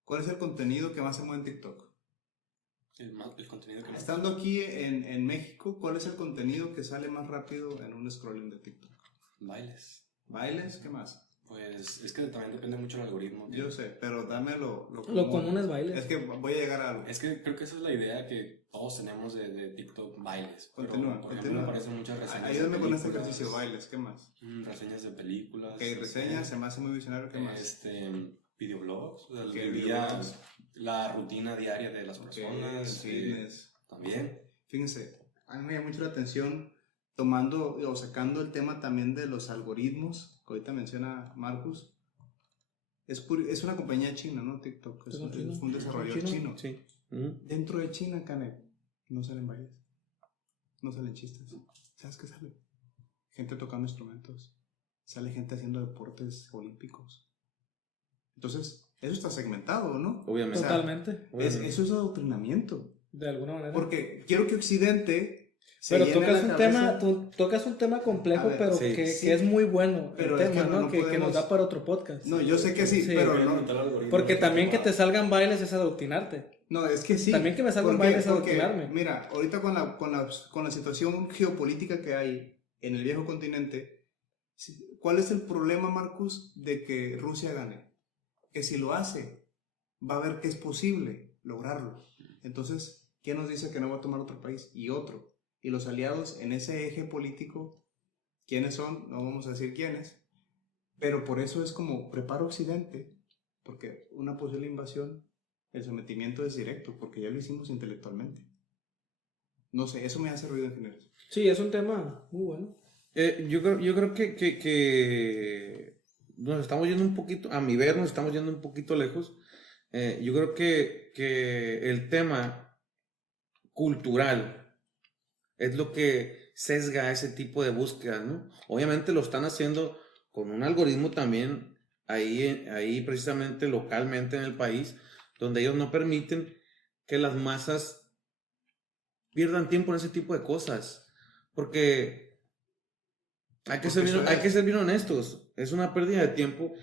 ¿cuál es el contenido que más se mueve en TikTok? El contenido que más... Estando aquí en México, ¿cuál es el contenido que sale más rápido en un scrolling de TikTok? Bailes. ¿Bailes? ¿Qué más? Pues es que también depende mucho del algoritmo. Yo sé, pero dame lo Lo común es bailes. Es que voy a llegar a algo. Es que creo que esa es la idea que todos tenemos de TikTok, bailes. Pero, Continúa, por ejemplo, continúa. me aparecen muchas reseñas. Ayúdame de con este películas, ejercicio, bailes, ¿qué más? Reseñas de películas. Ok, reseñas, se me hace muy visionario, ¿qué más? Videoblogs, o sea, Ok, el videoblogs. la rutina diaria de las Ok, personas. fitness. También. Fíjense, a mí me llama mucho la atención tomando o sacando el tema también de los algoritmos, que ahorita menciona Marcus. Es una compañía china, ¿no? TikTok. Es un desarrollador chino. Sí. Dentro de China, Canet, no salen bailes. No salen chistes. ¿Sabes qué sale? Gente tocando instrumentos. Sale gente haciendo deportes olímpicos. Entonces, eso está segmentado, ¿no? Obviamente. O sea, Totalmente. eso es adoctrinamiento. De alguna manera. Porque quiero que Occidente Pero llene tocas la un cabeza- tema, tocas un tema complejo, A ver, pero sí, que sí. es muy bueno Pero el es tema, que ¿no? no Que podemos- nos da para otro podcast. No, yo sé que sí, Sí, pero Voy a no. anotar el algoritmo. Porque también que te salgan bailes es adoctrinarte. No, es que sí. También que me salgan bailes a adoctrinarme. Mira, ahorita con la situación geopolítica que hay en el viejo continente, ¿cuál es el problema, Marcus, de que Rusia gane? Que si lo hace, va a ver que es posible lograrlo. Entonces, ¿quién nos dice que no va a tomar otro país y otro? Y los aliados en ese eje político, ¿quiénes son? No vamos a decir quiénes, pero por eso es como prepara Occidente, porque una posible invasión, el sometimiento es directo, porque ya lo hicimos intelectualmente. No sé, eso me hace ruido en general. Sí, es un tema muy bueno. Yo creo que nos estamos yendo un poquito, a mi ver, nos estamos yendo un poquito lejos. Yo creo que el tema cultural es lo que sesga ese tipo de búsquedas, ¿no? Obviamente lo están haciendo con un algoritmo también ahí precisamente localmente en el país, donde ellos no permiten que las masas pierdan tiempo en ese tipo de cosas, porque hay que ser bien honestos, es una pérdida de tiempo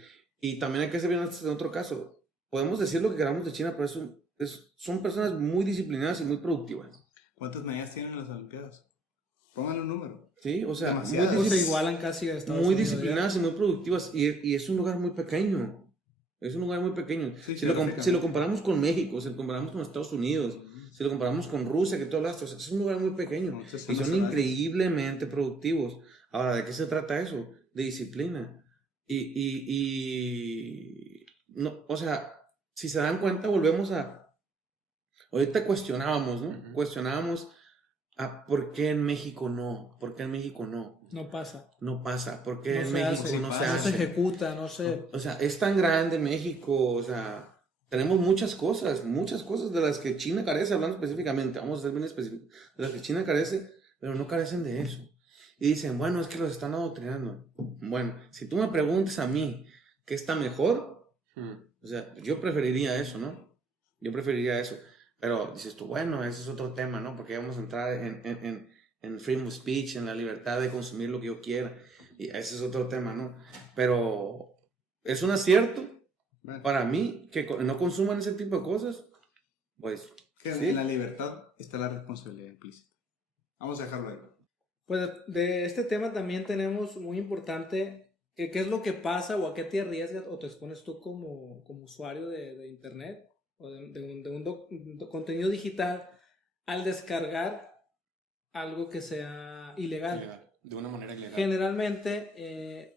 y también hay que ser bien honestos en otro caso. Podemos decir lo que queramos de China, pero son personas muy disciplinadas y muy productivas. ¿Cuántas medallas tienen en las Olimpiadas? Pónganle un número. Sí, o sea, Demasiadas. O se igualan casi a Estados muy Unidos, disciplinadas y muy productivas y es un lugar muy pequeño. Es un lugar muy pequeño. Sí, Si lo comparamos con México, si lo comparamos con Estados Unidos, si lo comparamos con Rusia, que todo esto, o sea, es un lugar muy pequeño. Entonces, Y son increíblemente productivos. Ahora, ¿de qué se trata eso? De disciplina. No, o sea, si se dan cuenta, volvemos a... Ahorita cuestionábamos, ¿no? Ujú. Cuestionábamos a por qué en México no, por qué en México no. No pasa. No pasa, ¿por qué No en se México hace, no se no se hace? ejecuta, no se... O sea, es tan grande México, o sea, tenemos muchas cosas de las que China carece, hablando específicamente, vamos a ser bien específicos, de las que China carece, pero no carecen de eso. Y dicen, bueno, es que los están adoctrinando. Bueno, si tú me preguntas a mí qué está mejor, o sea, yo preferiría eso, ¿no? Yo preferiría eso. Pero dices tú, bueno, ese es otro tema, ¿no? Porque vamos a entrar en freedom of speech, en la libertad de consumir lo que yo quiera. Y ese es otro tema, ¿no? Pero es un acierto Bueno, para mí que no consuman ese tipo de cosas. Pues, que sí. en la libertad está la responsabilidad implícita. Vamos a dejarlo ahí. Pues de este tema también tenemos muy importante qué es lo que pasa o a qué te arriesgas o te expones tú como usuario de internet o de un contenido digital al descargar algo que sea ilegal. Ilegal, de una manera ilegal. Generalmente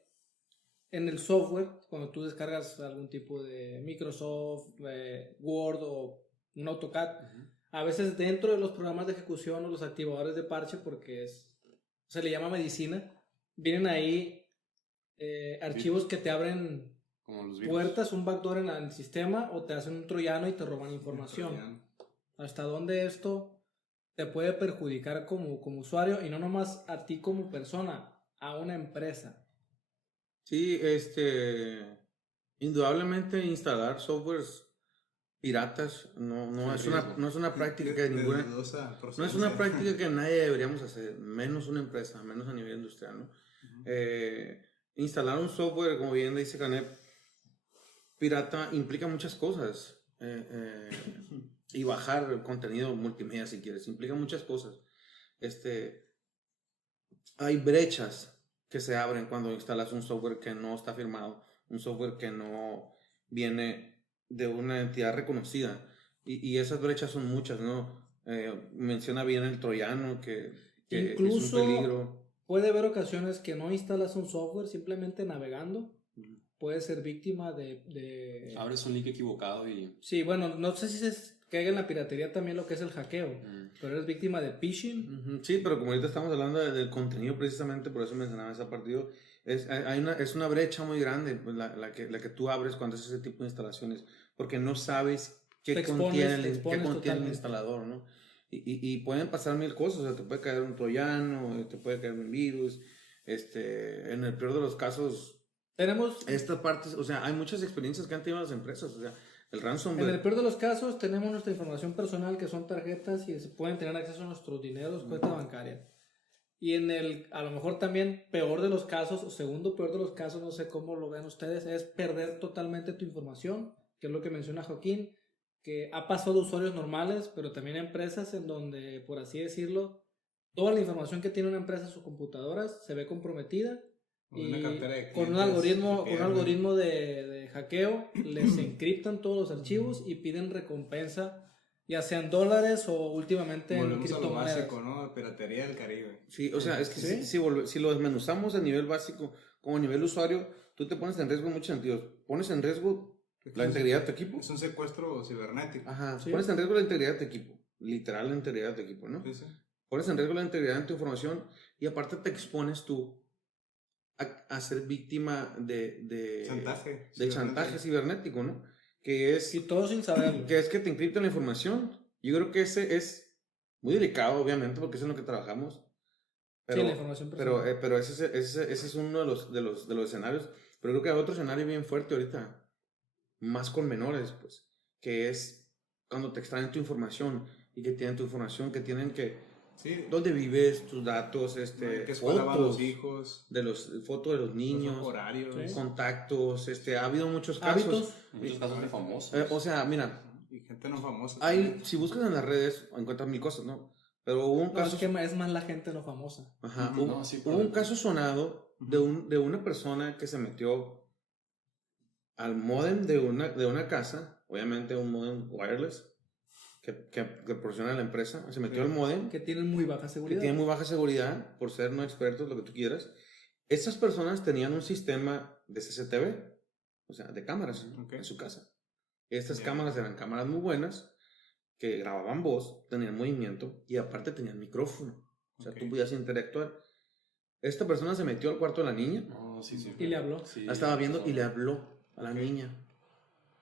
en el software, cuando tú descargas algún tipo de Microsoft, Word o un AutoCAD, Ujú. a veces dentro de los programas de ejecución o los activadores de parche, porque se le llama medicina, vienen ahí archivos que te abren Como los virus. puertas, un backdoor en el sistema o te hacen un troyano y te roban información. ¿Hasta dónde esto te puede perjudicar como usuario y no nomás a ti como persona, a una empresa? Sí, indudablemente instalar softwares piratas no es una práctica que ninguna... No es una práctica que nadie deberíamos hacer, menos una empresa, menos a nivel industrial, ¿no? Instalar un software, como bien dice Canet, pirata implica muchas cosas. Y bajar contenido multimedia, si quieres, implica muchas cosas. Hay brechas que se abren cuando instalas un software que no está firmado un software que no viene de una entidad reconocida. Y esas brechas son muchas, ¿no? Menciona bien el troyano, que Incluso es un peligro. puede haber ocasiones que no instalas un software, simplemente navegando. Puedes ser víctima de... Abres un link equivocado y... Sí, bueno, no sé si se caiga en la piratería también lo que es el hackeo, pero eres víctima de phishing. Ujú, sí, pero como ahorita estamos hablando del contenido precisamente, por eso mencionaba ese partido, es una brecha muy grande pues, la que tú abres cuando haces ese tipo de instalaciones, porque no sabes qué Te contiene expones el totalmente. instalador, ¿no? Y pueden pasar mil cosas, o sea, te puede caer un troyano, te puede caer un virus, en el peor de los casos, Tenemos, esta parte, o sea, hay muchas experiencias que han tenido las empresas, o sea, el en ransomware. el peor de los casos, tenemos nuestra información personal, que son tarjetas, y se pueden tener acceso a nuestros dineros, cuenta bancaria. Y a lo mejor también peor de los casos, o segundo peor de los casos, no sé cómo lo ven ustedes, es perder totalmente tu información, que es lo que menciona Joaquín, que ha pasado de usuarios normales, pero también a empresas en donde, por así decirlo, toda la información que tiene una empresa en sus computadoras se ve comprometida. Y Una cartera de con un clientes algoritmo de hackeo les encriptan todos los archivos y piden recompensa, ya sean dólares o últimamente en Volvemos a lo criptomonedas. básico, ¿no? Piratería del Caribe. Sí, o sea, es que ¿Sí? si lo desmenuzamos a nivel básico, como a nivel usuario, tú te pones en riesgo en muchos sentidos. Pones en riesgo la integridad de tu equipo. Es un secuestro cibernético. Ajá, Sí. pones en riesgo la integridad de tu equipo. Literal, la integridad de tu equipo, ¿no? Sí, sí. Pones en riesgo la integridad de tu información y aparte te expones tú a ser víctima de Chantaje. de chantaje cibernético, ¿no? Que es Y todo sin saberlo. que te encriptan la información. Yo creo que ese es muy delicado, obviamente, porque eso es en lo que trabajamos. Pero, Sí, la información personal. pero ese es uno de los escenarios. Pero creo que hay otro escenario bien fuerte ahorita, más con menores, pues, que es cuando te extraen tu información y que tienen tu información, que tienen que, Sí. dónde vives, tus datos, ¿Qué escuela van los hijos? fotos de los niños, Los horarios. Sí. contactos, ha habido muchos casos. Hábitos. En muchos casos de famosos. O sea, mira, Y gente no famosa. si buscas en las redes, encuentras mil cosas, ¿no? Pero hubo un No, es caso, que es más la gente no famosa. ajá, Ujú. hubo, No, sí, hubo un caso sonado de una persona que se metió al módem de una casa, obviamente un módem wireless que proporciona la empresa, se metió Sí. al módem, Que tienen muy baja que seguridad. tiene muy baja seguridad, por ser no expertos, lo que tú quieras. Estas personas tenían un sistema de CCTV, o sea, de cámaras Ok. en su casa. Estas Ya. cámaras eran cámaras muy buenas, que grababan voz, tenían movimiento y aparte tenían micrófono. O sea, Ok. tú podías interactuar. Esta persona se metió al cuarto de la niña, No, sí, sí. Y le habló. Sí, la estaba viendo y le pasó. habló a la niña.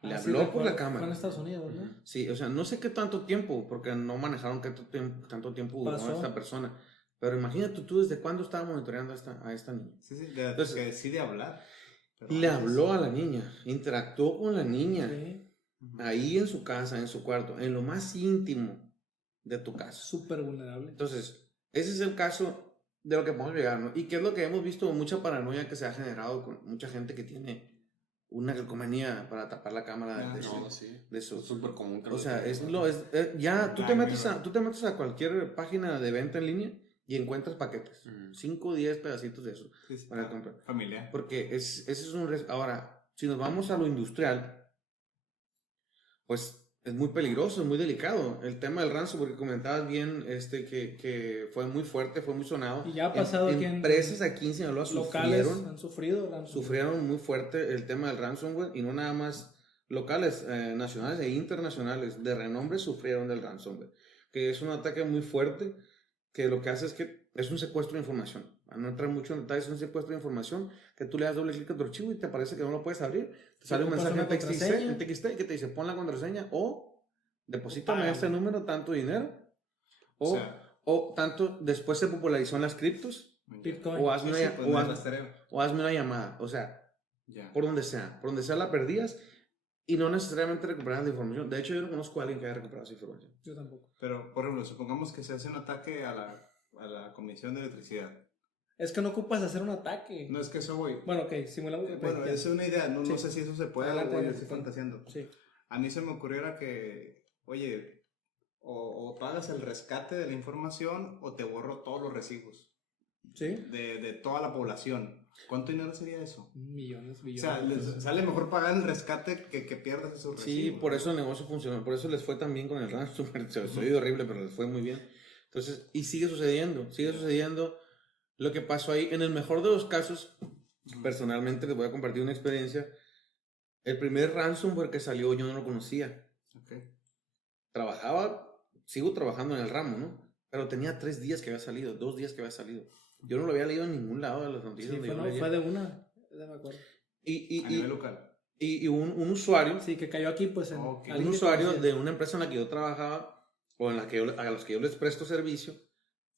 Le Ah, sí, habló por recuerdo, la cámara. Fue en Estados Unidos, ¿no? Sí, o sea, no sé qué tanto tiempo, porque no manejaron qué tanto tiempo duró Pasó. esta persona. Pero imagínate tú desde cuándo estaba monitoreando a esta niña. Sí, sí. Entonces, que decide hablar. Pero Le antes- habló a la niña, interactuó con la niña, Sí. Ujú. ahí en su casa, en su cuarto, en lo más íntimo de tu casa. Súper vulnerable. Entonces, ese es el caso de lo que podemos llegar, ¿no? Y que es lo que hemos visto, mucha paranoia que se ha generado con mucha gente que tiene una calcomanía para tapar la cámara Ah, de, No, sí. de Es sus... súper común. que O sea, tengan. ya tú te, Black metes Mirror. tú te metes a cualquier página de venta en línea y encuentras paquetes. Ujú. 5 o 10 pedacitos de eso Sí, sí. para comprar. Familiar. Porque ese es un... Ahora, si nos vamos a lo industrial, pues es muy peligroso, es muy delicado. El tema del ransomware que comentabas bien, que fue muy fuerte, fue muy sonado. Y ya ha pasado aquí en empresas aquí en Sinaloa locales han sufrido. sufrieron muy fuerte el tema del ransomware y no nada más locales, nacionales e internacionales de renombre sufrieron del ransomware, que es un ataque muy fuerte que lo que hace es que es un secuestro de información. A no entrar mucho en detalles, es un secuestro de información que tú le das doble clic a tu archivo y te parece que no lo puedes abrir. Te sale un ocupas mensaje una contraseña. en TXT que te dice pon la contraseña o deposítame Págame. este número tanto dinero O o, sea, o tanto después se popularizó en las criptos Bitcoin. o hazme sí, una, pues, o no haz- rastreo. o hazme una llamada. O sea, Ya. por donde sea la perdías y no necesariamente recuperas la información. De hecho, yo no conozco a alguien que haya recuperado esa información. Yo tampoco. Pero, por ejemplo, supongamos que se hace un ataque a la Comisión de Electricidad. Es que no ocupas hacer un ataque. No es que eso voy. Bueno, ok, simulamos. Bueno, ya. es una idea. No, Sí. no sé si eso se puede Adelante, o yo adelante. estoy fantaseando. Sí. A mí se me ocurriera que, oye, o pagas el rescate de la información o te borro todos los recibos Sí. de toda la población. ¿Cuánto dinero sería eso? Millones, O billones. sea, les sale mejor pagar el rescate que pierdas esos Sí, recibos. por eso el negocio funcionó, por eso les fue tan bien con el ransomware. Soy horrible, pero les fue muy bien. Entonces, y sigue sucediendo. Lo que pasó ahí, en el mejor de los casos, personalmente les voy a compartir una experiencia. El primer ransomware que salió yo no lo conocía. Okay. Sigo trabajando en el ramo, ¿no? Pero tenía 3 días que había salido, 2 días que había salido. Yo no lo había leído en ningún lado de las noticias. Sí, donde yo no, leía. fue de una, ya me acuerdo. A nivel local. Y un usuario, Sí, que cayó aquí, pues, en... Ok. alguien un que usuario conocía. de una empresa en la que yo trabajaba, o en la que a los que yo les presto servicio,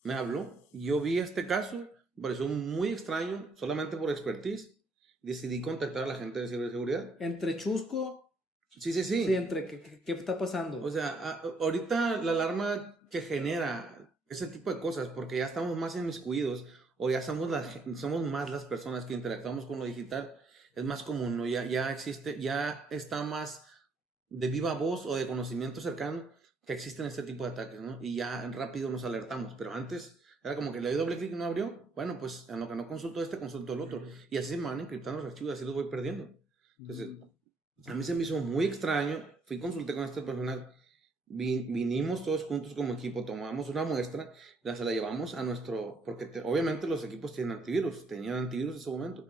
me habló. Yo vi este caso, me pareció muy extraño, solamente por expertise. Decidí contactar a la gente de ciberseguridad. Entre chusco... Sí. Sí, entre ¿qué está pasando? O sea, ahorita la alarma que genera ese tipo de cosas, porque ya estamos más inmiscuidos, o ya somos más las personas que interactuamos con lo digital, es más común, ¿no? Ya existe, ya está más de viva voz o de conocimiento cercano que existen este tipo de ataques, ¿no? Y ya rápido nos alertamos, pero antes era como que le doy doble clic y no abrió, bueno, pues en lo que no consulto consulto el otro, y así se me van encriptando los archivos, así los voy perdiendo. Entonces, a mí se me hizo muy extraño, consulté con estas personas, vinimos todos juntos como equipo, tomamos una muestra, se la llevamos a nuestro, porque obviamente los equipos tienen antivirus, tenían antivirus en ese momento,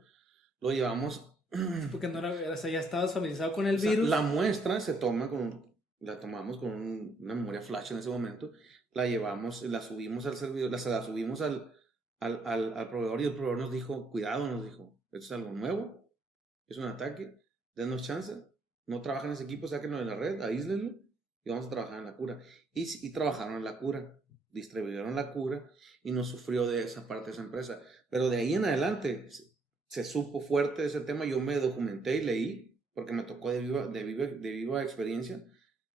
lo llevamos. Sí, porque no era, o sea, ya estabas familiarizado con el O sea, virus. la muestra la tomamos con una memoria flash en ese momento, la llevamos, la subimos al servidor, la subimos al proveedor, y el proveedor nos dijo, cuidado, esto es algo nuevo, es un ataque, denos chance, no trabajen en ese equipo, sáquenlo de la red, aíslenlo y vamos a trabajar en la cura. Y trabajaron en la cura, distribuyeron la cura y no sufrió de esa parte de esa empresa. Pero de ahí en adelante se supo fuerte de ese tema, yo me documenté y leí, porque me tocó de viva experiencia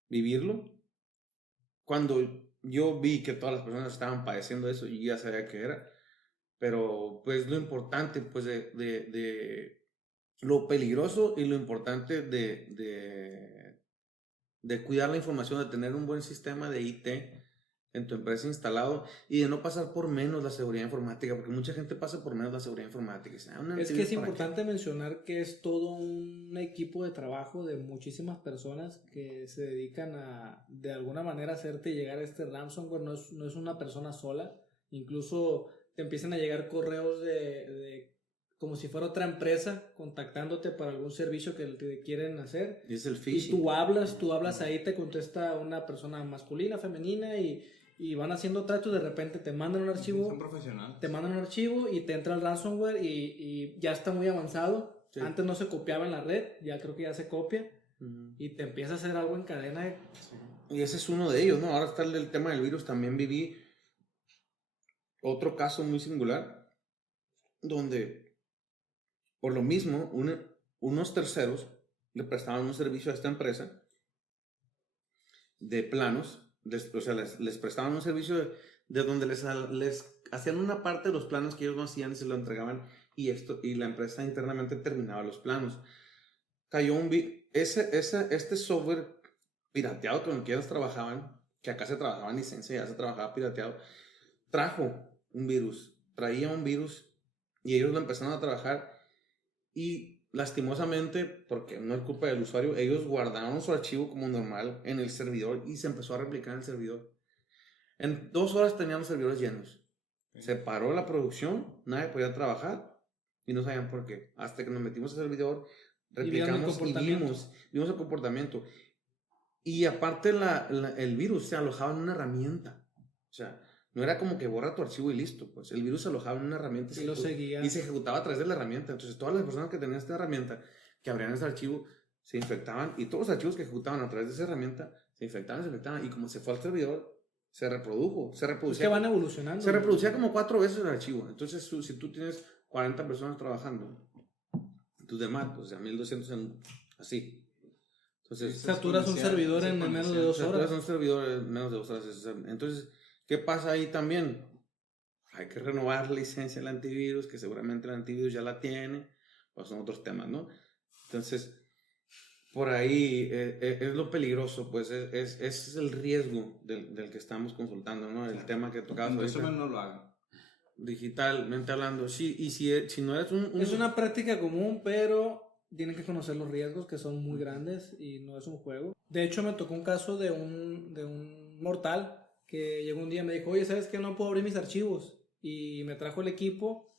vivirlo. Cuando yo vi que todas las personas estaban padeciendo eso, yo ya sabía qué era. Pero pues lo importante pues de lo peligroso y lo importante de cuidar la información, de tener un buen sistema de IT en tu empresa instalado y de no pasar por menos la seguridad informática, porque mucha gente pasa por menos la seguridad informática. Es que es importante mencionar que es todo un equipo de trabajo de muchísimas personas que se dedican a, de alguna manera, hacerte llegar a este ransomware. No es una persona sola. Incluso te empiezan a llegar correos de como si fuera otra empresa contactándote para algún servicio que te quieren hacer. Y es el Y phishing. tú hablas ahí, te contesta una persona masculina, femenina, y van haciendo tratos. De repente te mandan un archivo. Son profesionales. Te mandan un archivo y te entra el ransomware y ya está muy avanzado. Sí. Antes no se copiaba en la red, ya creo que ya se copia. Y te empieza a hacer algo en cadena. Y ese es uno de ellos, ¿no? Ahora está el tema del virus. También viví otro caso muy singular donde por lo mismo unos terceros le prestaban un servicio a esta empresa de planos, o sea, les prestaban un servicio de donde les hacían una parte de los planos que ellos no hacían y se lo entregaban, y la empresa internamente terminaba los planos. Cayó este software pirateado con el que ellos trabajaban, que acá se trabajaba en licencia, ya se trabajaba pirateado, traía un virus y ellos lo empezaron a trabajar. Y lastimosamente, porque no es culpa del usuario, ellos guardaron su archivo como normal en el servidor y se empezó a replicar en el servidor. En 2 horas tenían los servidores llenos. Se paró la producción, nadie podía trabajar y no sabían por qué. Hasta que nos metimos al servidor, replicamos y vimos el comportamiento. Y aparte el virus se alojaba en una herramienta. O sea, no era como que borra tu archivo y listo, pues el virus se alojaba en una herramienta y se ejecutaba a través de la herramienta. Entonces todas las personas que tenían esta herramienta, que abrían este archivo, se infectaban, y todos los archivos que ejecutaban a través de esa herramienta se infectaban, y como se fue al servidor, se reproducía. Es que van evolucionando. Se reproducía como 4 veces el archivo. Entonces si tú tienes 40 personas trabajando, tus demás, pues a 1200 así. Entonces saturas un servidor en menos de 2 horas. Saturas un servidor en menos de 2 horas. Entonces, ¿qué pasa ahí también? Hay que renovar la licencia del antivirus, que seguramente el antivirus ya la tiene, pues son otros temas, ¿no? Entonces, por ahí es lo peligroso, pues es el riesgo del que estamos consultando, ¿no? El tema que tocabas En ahorita. resumen, no lo hagan. digitalmente hablando. Sí, y si no eres un... Es una práctica común, pero tienen que conocer los riesgos que son muy grandes y no es un juego. De hecho, me tocó un caso de un mortal que llegó un día y me dijo, oye, ¿sabes qué? No puedo abrir mis archivos. Y me trajo el equipo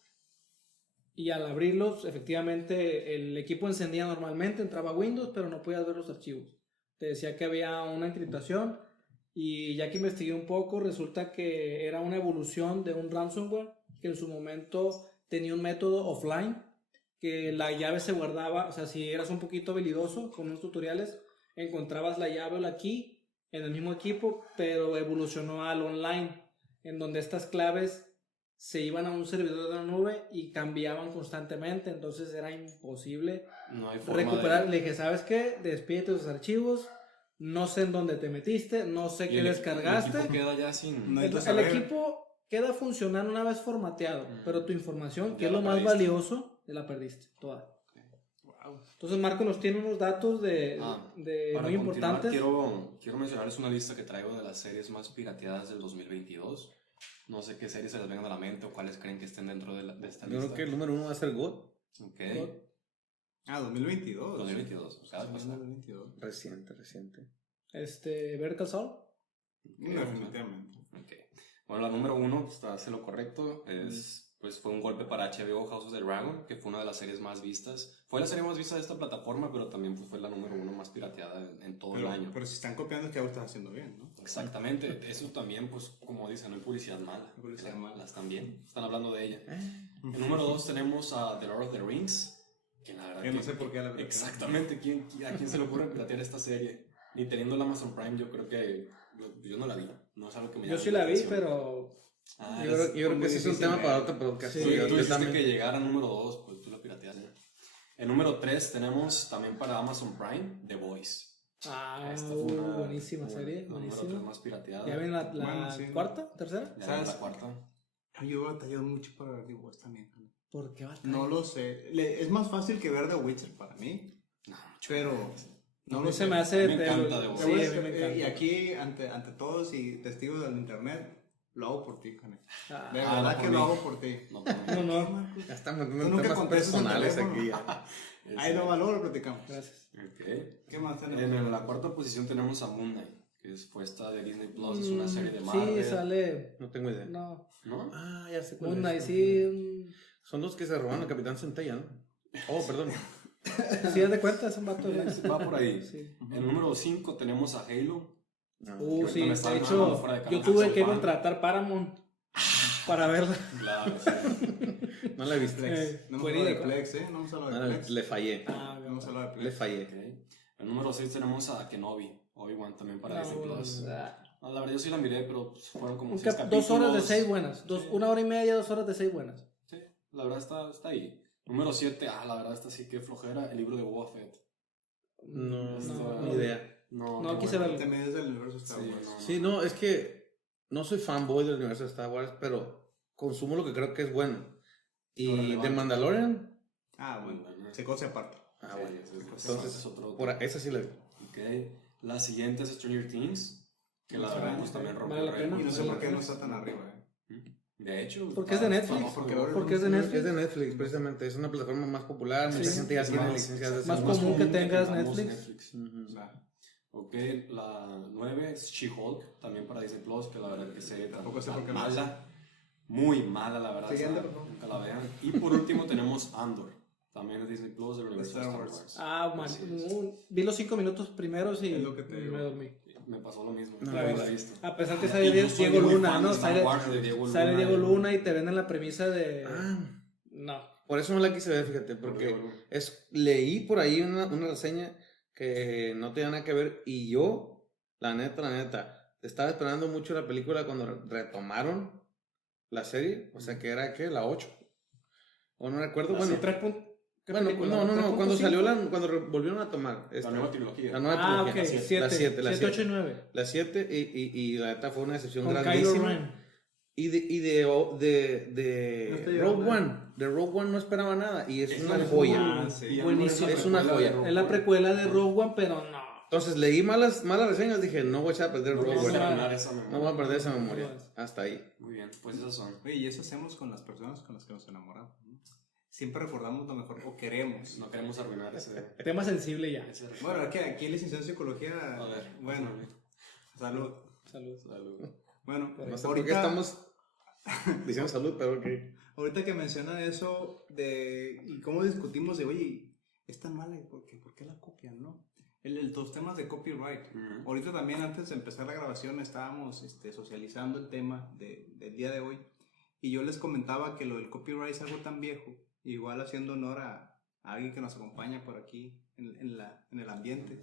y al abrirlos, efectivamente, el equipo encendía normalmente, entraba Windows, pero no podías ver los archivos. Te decía que había una encriptación y ya que investigué un poco, resulta que era una evolución de un ransomware que en su momento tenía un método offline que la llave se guardaba, o sea, si eras un poquito habilidoso con unos tutoriales, encontrabas la llave o la key en el mismo equipo, pero evolucionó al online, en donde estas claves se iban a un servidor de la nube y cambiaban constantemente, entonces era imposible No hay forma recuperar. Le dije, ¿sabes qué? Despídete de tus archivos, no sé en dónde te metiste, no sé qué descargaste. El equipo queda ya sin... No. El equipo queda funcionando una vez formateado, pero tu información, Ya que es la lo más perdiste. valioso, ya la perdiste, toda. Entonces Marco nos tiene unos datos de Para muy continuar, importantes. quiero mencionarles una lista que traigo de las series más pirateadas del 2022. No sé qué series se les vengan a la mente o cuáles creen que estén dentro de esta Yo lista. creo que el número 1 va a ser God. Ok. 2022. 2022, acaba de pasar. 2022. Reciente. Better Call Saul. Definitivamente. Ok. Bueno, la número 1 hace lo correcto. Pues fue un golpe para HBO House of the Dragon, que fue una de las series más vistas. Fue la serie más vista de esta plataforma, pero también pues, fue la número 1 más pirateada en todo el año. Pero si están copiando es que algo estás haciendo bien, ¿no? Exactamente. Eso también, pues, como dicen, no hay publicidad mala. Publicidad mala. Las también. Están hablando de ella. En número 2 tenemos a The Lord of the Rings. Que la verdad Que no sé por qué la verdad. Exactamente. ¿A quién se le ocurre piratear esta serie? Ni teniendo el Amazon Prime, yo creo que... Yo no la vi. No es algo que me Yo llame sí la vi, atención. pero Ah, Yo creo que ese es un tema para otro podcast. Sí. Tú Yo dijiste también. que llegara número 2, pues tú la pirateaste. En número 3 tenemos también para Amazon Prime The Voice. Esta fue una- buenísima serie, la número buenísima. 3 más pirateada. ¿Ya ven la Bueno, sí. cuarta, tercera? Ya ¿Sabes? la cuarta. Yo he batallado mucho para ver The Voice también. ¿Por qué va No lo sé. Es más fácil que ver The Witcher para mí. No, Pero no A lo mí se sé. me hace... Me encanta The sí, Voice. a mí me encanta. Y aquí, ante todos y testigos del internet, lo hago por ti, Cane. Ah, De Ah, verdad no que por lo mí. hago por ti. No, no. Ya estamos Tú metiendo nunca temas contestas el personales teléfono. aquí. Ya. Ahí no valor, lo platicamos. Gracias. Ok. ¿Qué más tenemos? En la cuarta posición tenemos a Moon Knight, que fue esta de Disney Plus, es una serie de Marvel. Sí, sale... No tengo idea. No. ¿No? Ah, ya sé cuál Moon Knight, es. sí... Son los que se robaron al Capitán Centella, ¿no? Oh, perdón. Sí, haz de cuenta, es un vato de... Va por ahí. Sí. En número 5 tenemos a Halo. No. ahorita Sí, me de están hecho, hablando fuera de cámara, yo tuve soy que fan. contratar Paramount para verla. Claro, sí. No la he visto. Plex. No hemos Buena hablado de idea. Plex, ¿eh? No hemos hablado No de la- Plex. le fallé. Ah, No hemos hablado de Le Plex. fallé. Ok. En número 6 tenemos a Kenobi, Obi-Wan también para Disney Plus. ah, No, la verdad yo sí la miré, pero pues, fueron como un 6 2 capítulos. horas de 6 buenas. Sí. 1 hora y media, 2 horas de 6 buenas. Sí, la verdad está ahí. Número 7, la verdad esta sí que flojera, el libro de Boba Fett. No, No, ni idea. No quise verlo. También es del universo Star Sí, Wars. Sí, no, es que no soy fanboy del universo de Star Wars, pero consumo lo que creo que es bueno. Lo Y relevante. The Mandalorian, Ah, bueno. Bueno. Se cose aparte. ah, Sí, bueno. ese Entonces, es otro. por esa sí la vi. Ok. La siguiente es Stranger Things, que la Ah, verdad pues también rompió vale la récord. Y no sé por qué no Sí. está tan arriba, ¿eh? De hecho, Porque es de Netflix. famoso, Porque ¿no? ahora- Porque es de Netflix. Es de Netflix, precisamente. Es una plataforma más popular. Mucha Sí. gente ya Es tiene más- licencias de más ese común modo. que tengas tengamos Netflix. Ujú. Claro. Ok, la 9 es She-Hulk, también para Disney Plus, que la verdad que serie Tampoco sé por qué no. mala, muy mala la verdad, Siguiente, o sea, por favor. nunca la vean. Y por último tenemos Andor, también de Disney Plus del universo de Star Star Wars. Wars. Ah, man, Así es. vi los 5 minutos primeros y Es lo que te digo. me dormí. Me pasó lo mismo, No no la la he he visto. A pesar que Y sale yo soy Diego muy Luna, fan ¿no? de Star Sale, Wars, de Diego sale Luna. Diego Luna y te venden la premisa de... Ah, No. por eso no la quise ver, fíjate, porque leí por ahí una reseña que no tenía nada que ver y yo, la neta, estaba esperando mucho la película cuando retomaron la serie, o sea que era, ¿qué? La 8. O no recuerdo, La bueno. siete. ¿Qué Bueno, película? no, 3.5? cuando salió cuando volvieron a tomar La nueva trilogía. la nueva Ah, trilogía. ok, La 7, La 7, la 7, 8 y 7. 9. La 7 y la neta fue una excepción Con Kylo grandísima. Ren. Y No de te Rogue lleva One, de Rogue One no esperaba nada y es Es una la joya. Ah, sí. Y ya Buenísimo. no Es una precuela de joya. Rogue Es la One. precuela de Rogue One, pero no. Entonces leí malas reseñas, dije, no voy a echar a perder No Rogue vamos One. a arruinar esa memoria. No voy a perder esa memoria. No. Hasta ahí. Muy bien, pues esas son. Oye, y eso hacemos con las personas con las que nos enamoramos, ¿no? Siempre recordamos lo mejor, o queremos. No queremos arruinar ese. Tema sensible ya. ese Bueno, aquí licenciado en psicología. A ver, Bueno, salud. Saludos. Salud. Bueno, No sé por qué estamos diciendo salud, pero ok. ahorita que mencionan eso de y cómo discutimos de, oye, es tan mala, ¿por qué la copian, no? Los temas de copyright. Ujú. Ahorita también, antes de empezar la grabación, estábamos socializando el tema del día de hoy. Y yo les comentaba que lo del copyright es algo tan viejo, igual haciendo honor a alguien que nos acompaña por aquí en el ambiente,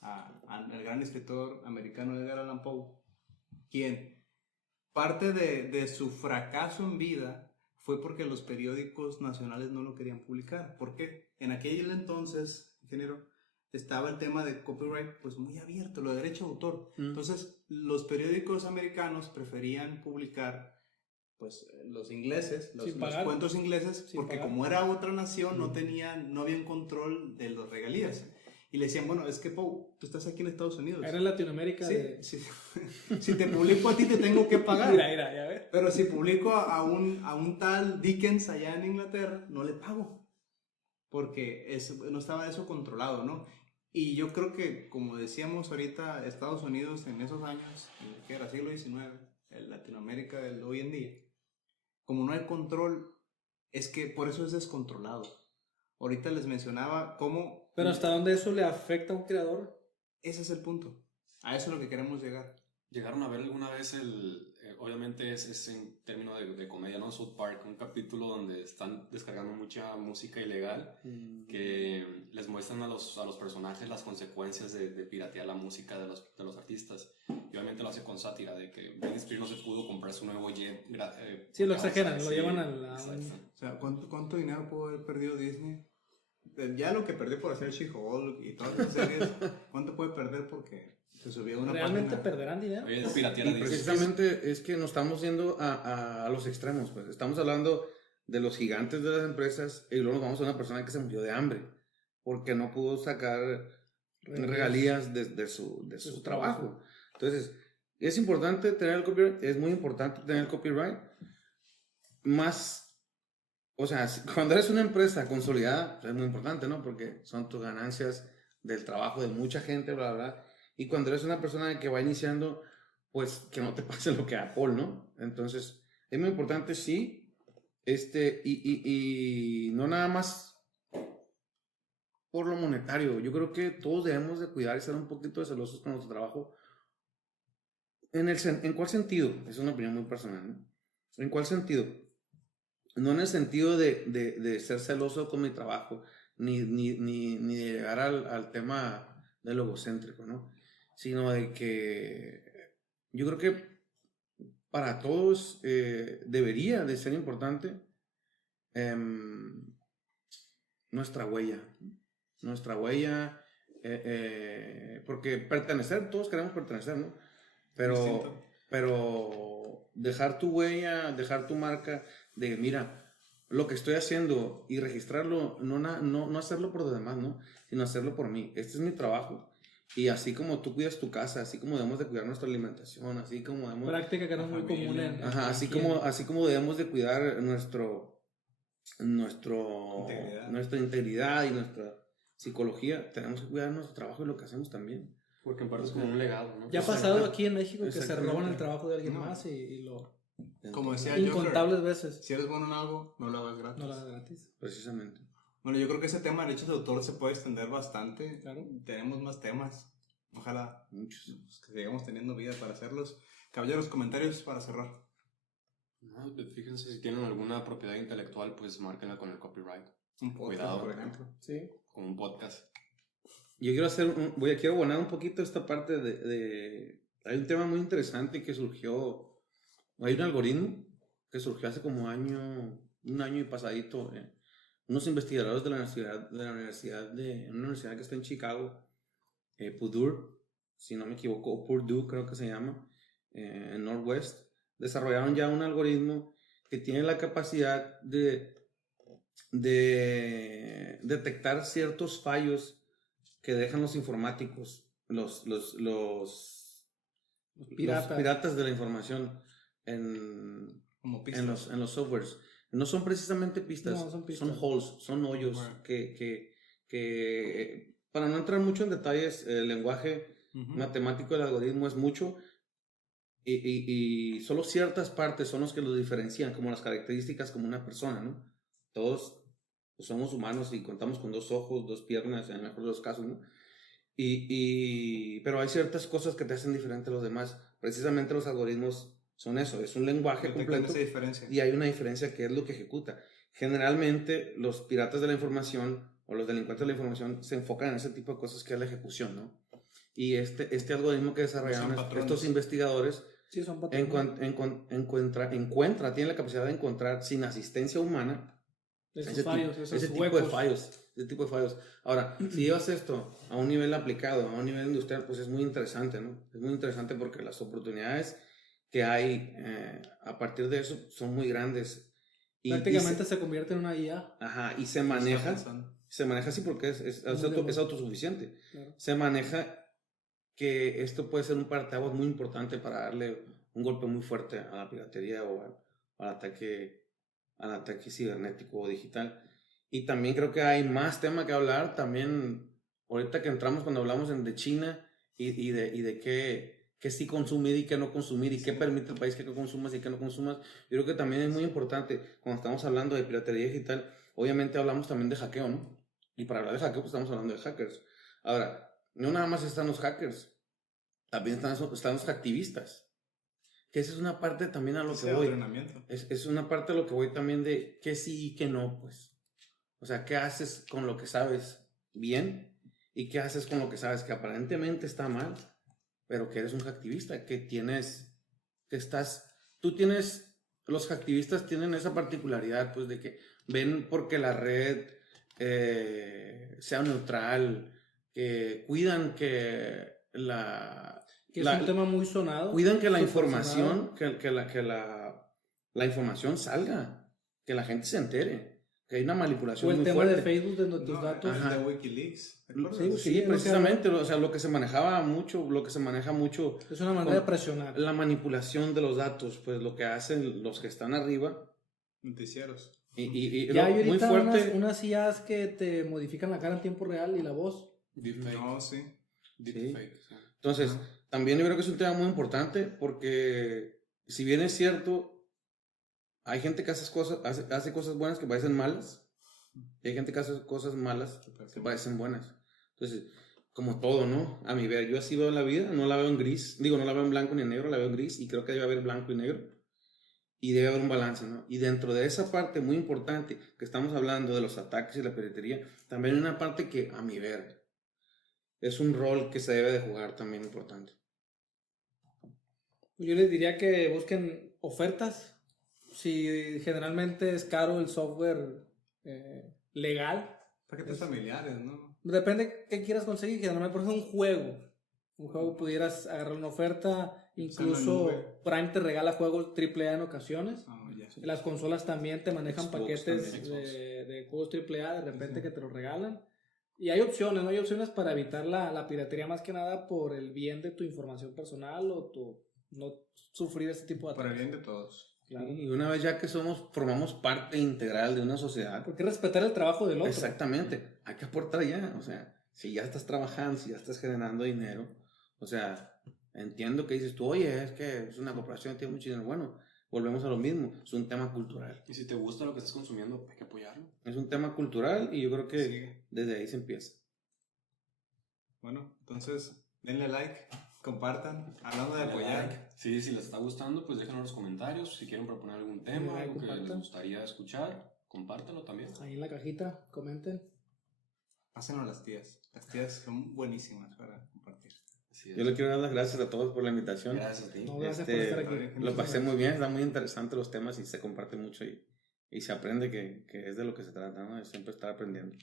al gran escritor americano Edgar Allan Poe, quien parte de su fracaso en vida fue porque los periódicos nacionales no lo querían publicar. ¿Por qué? En aquel entonces, ingeniero, estaba el tema de copyright pues muy abierto, lo de derecho de autor. Entonces, los periódicos americanos preferían publicar pues los ingleses, los cuentos ingleses, porque como era otra nación, no había un control de los regalías. Y le decían, bueno, es que Poe, tú estás aquí en Estados Unidos. Era en Latinoamérica. Sí. Si te publico a ti, te tengo que pagar. Mira, ya ves. Pero si publico a un tal Dickens allá en Inglaterra, no le pago. Porque no estaba eso controlado, ¿no? Y yo creo que, como decíamos ahorita, Estados Unidos en esos años, que era siglo XIX, Latinoamérica del hoy en día, como no hay control, es que por eso es descontrolado. Ahorita les mencionaba cómo... Pero ¿hasta dónde eso le afecta a un creador? Ese es el punto. A eso es lo que queremos llegar. ¿Llegaron a ver alguna vez obviamente es en términos de comedia, ¿no? South Park, un capítulo donde están descargando mucha música ilegal que les muestran a los personajes las consecuencias de piratear la música de los artistas. Y obviamente lo hace con sátira, de que Britney Spears no se pudo comprar su nuevo jet. Sí, lo exageran, sí, lo llevan a la... O sea, ¿cuánto dinero pudo haber perdido Disney? Ya lo que perdió por hacer She-Hulk y todas las series, ¿cuánto puede perder porque se subió una ¿Realmente página? perderán dinero? Oye, piratear a Y Disney. precisamente es que nos estamos yendo a los extremos, pues. Estamos hablando de los gigantes de las empresas y luego nos vamos a una persona que se murió de hambre porque no pudo sacar regalías de su trabajo. Entonces, es importante tener el copyright, es muy importante tener el copyright, más, o sea, cuando eres una empresa consolidada, es muy importante, ¿no? Porque son tus ganancias del trabajo de mucha gente, bla, bla, bla. Y cuando eres una persona que va iniciando, pues que no te pase lo que a Paul, ¿no? Entonces, es muy importante, sí, y no nada más por lo monetario. Yo creo que todos debemos de cuidar y ser un poquito celosos con nuestro trabajo. ¿En cuál sentido? Es una opinión muy personal, ¿no? ¿En cuál sentido? No en el sentido de ser celoso con mi trabajo, ni de llegar al tema del egocéntrico, ¿no? Sino de que yo creo que para todos debería de ser importante nuestra huella, porque pertenecer, todos queremos pertenecer, ¿no? Pero dejar tu huella, dejar tu marca, de mira, lo que estoy haciendo y registrarlo, no hacerlo por los demás, ¿no? Sino hacerlo por mí. Este es mi trabajo. Y así como tú cuidas tu casa, así como debemos de cuidar nuestra alimentación, así como debemos... Práctica que no es muy común en... Ajá, así como debemos de cuidar nuestra integridad y nuestra psicología, tenemos que cuidar nuestro trabajo y lo que hacemos también. Porque en parte es como un legado, ¿no? Ya ha pasado aquí en México que se Exactamente. roban el trabajo de alguien más y lo... Como decía Incontables Joker, veces. si eres bueno en algo, no lo hagas gratis. No la dan gratis. Precisamente. Bueno, yo creo que ese tema de derechos de autor se puede extender bastante. Claro. Tenemos más temas. Ojalá Muchos. pues, que sigamos teniendo vida para hacerlos. Caballeros, comentarios para cerrar. No, pues fíjense, si tienen alguna propiedad intelectual, pues márquenla con el copyright. Un podcast, Cuidado. por ejemplo. Sí. Con un podcast. Yo quiero abonar un poquito esta parte hay un tema muy interesante que surgió, hay un algoritmo que surgió hace como un año y pasadito, unos investigadores de una universidad que está en Chicago, Purdue, si no me equivoco, o Purdue creo que se llama, en Northwest, desarrollaron ya un algoritmo que tiene la capacidad de detectar ciertos fallos que dejan los informáticos piratas. los piratas de la información Como en pistas. los softwares. No son precisamente pistas, No, son pistas. son holes, son hoyos Bueno. que para no entrar mucho en detalles, el lenguaje Ujú. matemático del algoritmo es mucho y solo ciertas partes son los que los diferencian, como las características como una persona, ¿no? Todos pues, somos humanos y contamos con 2 ojos, 2 piernas, en el mejor de los casos, ¿no? Pero hay ciertas cosas que te hacen diferente a los demás. Precisamente los algoritmos son eso, es un lenguaje Detectan completo esa diferencia. y hay una diferencia que es lo que ejecuta. Generalmente los piratas de la información o los delincuentes de la información se enfocan en ese tipo de cosas que es la ejecución, ¿no? Y este algoritmo que desarrollaron Buscan patrones. estos investigadores Sí, son patrones. tiene la capacidad de encontrar sin asistencia humana Esos fallos, esos ese tipo huecos. de fallos, ese tipo de fallos. Ahora, si llevas esto a un nivel aplicado, a un nivel industrial, pues es muy interesante, ¿no? Es muy interesante porque las oportunidades que hay a partir de eso son muy grandes. Prácticamente se convierte en una IA. Ajá, y se Está maneja pensando. así porque es Muy autosuficiente. Claro. Se maneja que esto puede ser un parteaguas muy importante para darle un golpe muy fuerte a la piratería o al ataque cibernético o digital. Y también creo que hay más tema que hablar. También, ahorita que entramos cuando hablamos de China y de qué sí consumir y qué no consumir y qué permite el país que consumas y qué no consumas. Yo creo que también es muy importante cuando estamos hablando de piratería digital. Obviamente hablamos también de hackeo, ¿no? Y para hablar de hackeo, pues estamos hablando de hackers. Ahora, no nada más están los hackers, también están los activistas. Que esa es una parte también a lo Ese que voy. adoctrinamiento. Es una parte a lo que voy también de qué sí y qué no, pues. O sea, qué haces con lo que sabes bien y qué haces con lo que sabes que aparentemente está mal, pero que eres un hacktivista, los hacktivistas tienen esa particularidad, pues, de que ven porque la red sea neutral, que cuidan que Que es un tema muy sonado. cuidan que la súper información, sonado. la información salga, que la gente se entere, que hay una O manipulación el muy tema fuerte. de Facebook de tus No, datos. el Ajá. de Wikileaks. ¿te Sí, acuerdas? Sí, es lo precisamente, o sea, lo que se maneja mucho, Es una manera de presionar. la manipulación de los datos, pues lo que hacen los que están arriba, Noticieros. y Ya hay muy ahorita fuerte. unas IAs que te modifican la cara en tiempo real y la voz. Deepfake. No, sí. Deepfake, sí. Entonces, Ajá. también yo creo que es un tema muy importante porque si bien es cierto, hay gente que hace cosas buenas que parecen malas, y hay gente que hace cosas malas que parecen buenas. Entonces, como todo, ¿no? A mi ver, yo así veo la vida, no la veo en gris, no la veo en blanco ni en negro, la veo en gris y creo que debe haber blanco y negro y debe haber un balance, ¿no? Y dentro de esa parte muy importante que estamos hablando de los ataques y la piratería, también hay una parte que a mi ver es un rol que se debe de jugar también importante. Yo les diría que busquen ofertas. Si generalmente es caro el software legal, Paquetes familiares, ¿no? depende qué quieras conseguir. Generalmente, por ejemplo, un juego pudieras agarrar una oferta. Incluso en la nube. Prime te regala juegos AAA en ocasiones. Ah, ya. Las consolas también te manejan Xbox paquetes también, Xbox. de juegos AAA de repente Sí. que te los regalan. Y hay opciones, ¿no? Hay opciones para evitar la piratería más que nada por el bien de tu información personal o no sufrir este tipo de Para el ataques. bien de todos. Claro. Y una vez ya que formamos parte integral de una sociedad, Porque respetar el trabajo del otro. exactamente, hay que aportar ya, o sea, si ya estás trabajando, si ya estás generando dinero, o sea, entiendo que dices tú, oye, es que es una corporación, tiene mucho dinero, bueno, volvemos a lo mismo, es un tema cultural, Y si te gusta lo que estás consumiendo, hay que apoyarlo. es un tema cultural y yo creo que Sigue. desde ahí se empieza. Bueno, entonces, denle like, compartan. Hablando de Dale apoyar. like. Sí, si les está gustando, pues déjenos en los comentarios. Si quieren proponer algún tema, Dale like, algo que les compartan. gustaría escuchar, compártelo también. Ahí en la cajita, comenten. Pásenlo a las tías. Las tías son buenísimas para compartir. Así es. Yo le quiero dar las gracias a todos por la invitación. Gracias a ti. No, gracias por estar aquí. Lo pasé muy bien, están muy interesantes los temas y se comparte mucho y se aprende que es de lo que se trata, ¿no? De siempre estar aprendiendo.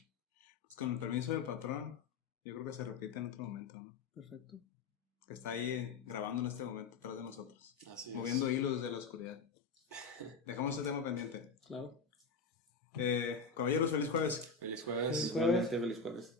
Pues con el permiso del patrón, yo creo que se repite en otro momento, ¿no? Perfecto. Que está ahí grabando en este momento atrás de nosotros. Así es. Moviendo hilos de la oscuridad. Dejamos este tema pendiente. Claro. Caballeros, feliz jueves. Feliz jueves. Feliz jueves. Igualmente, feliz jueves.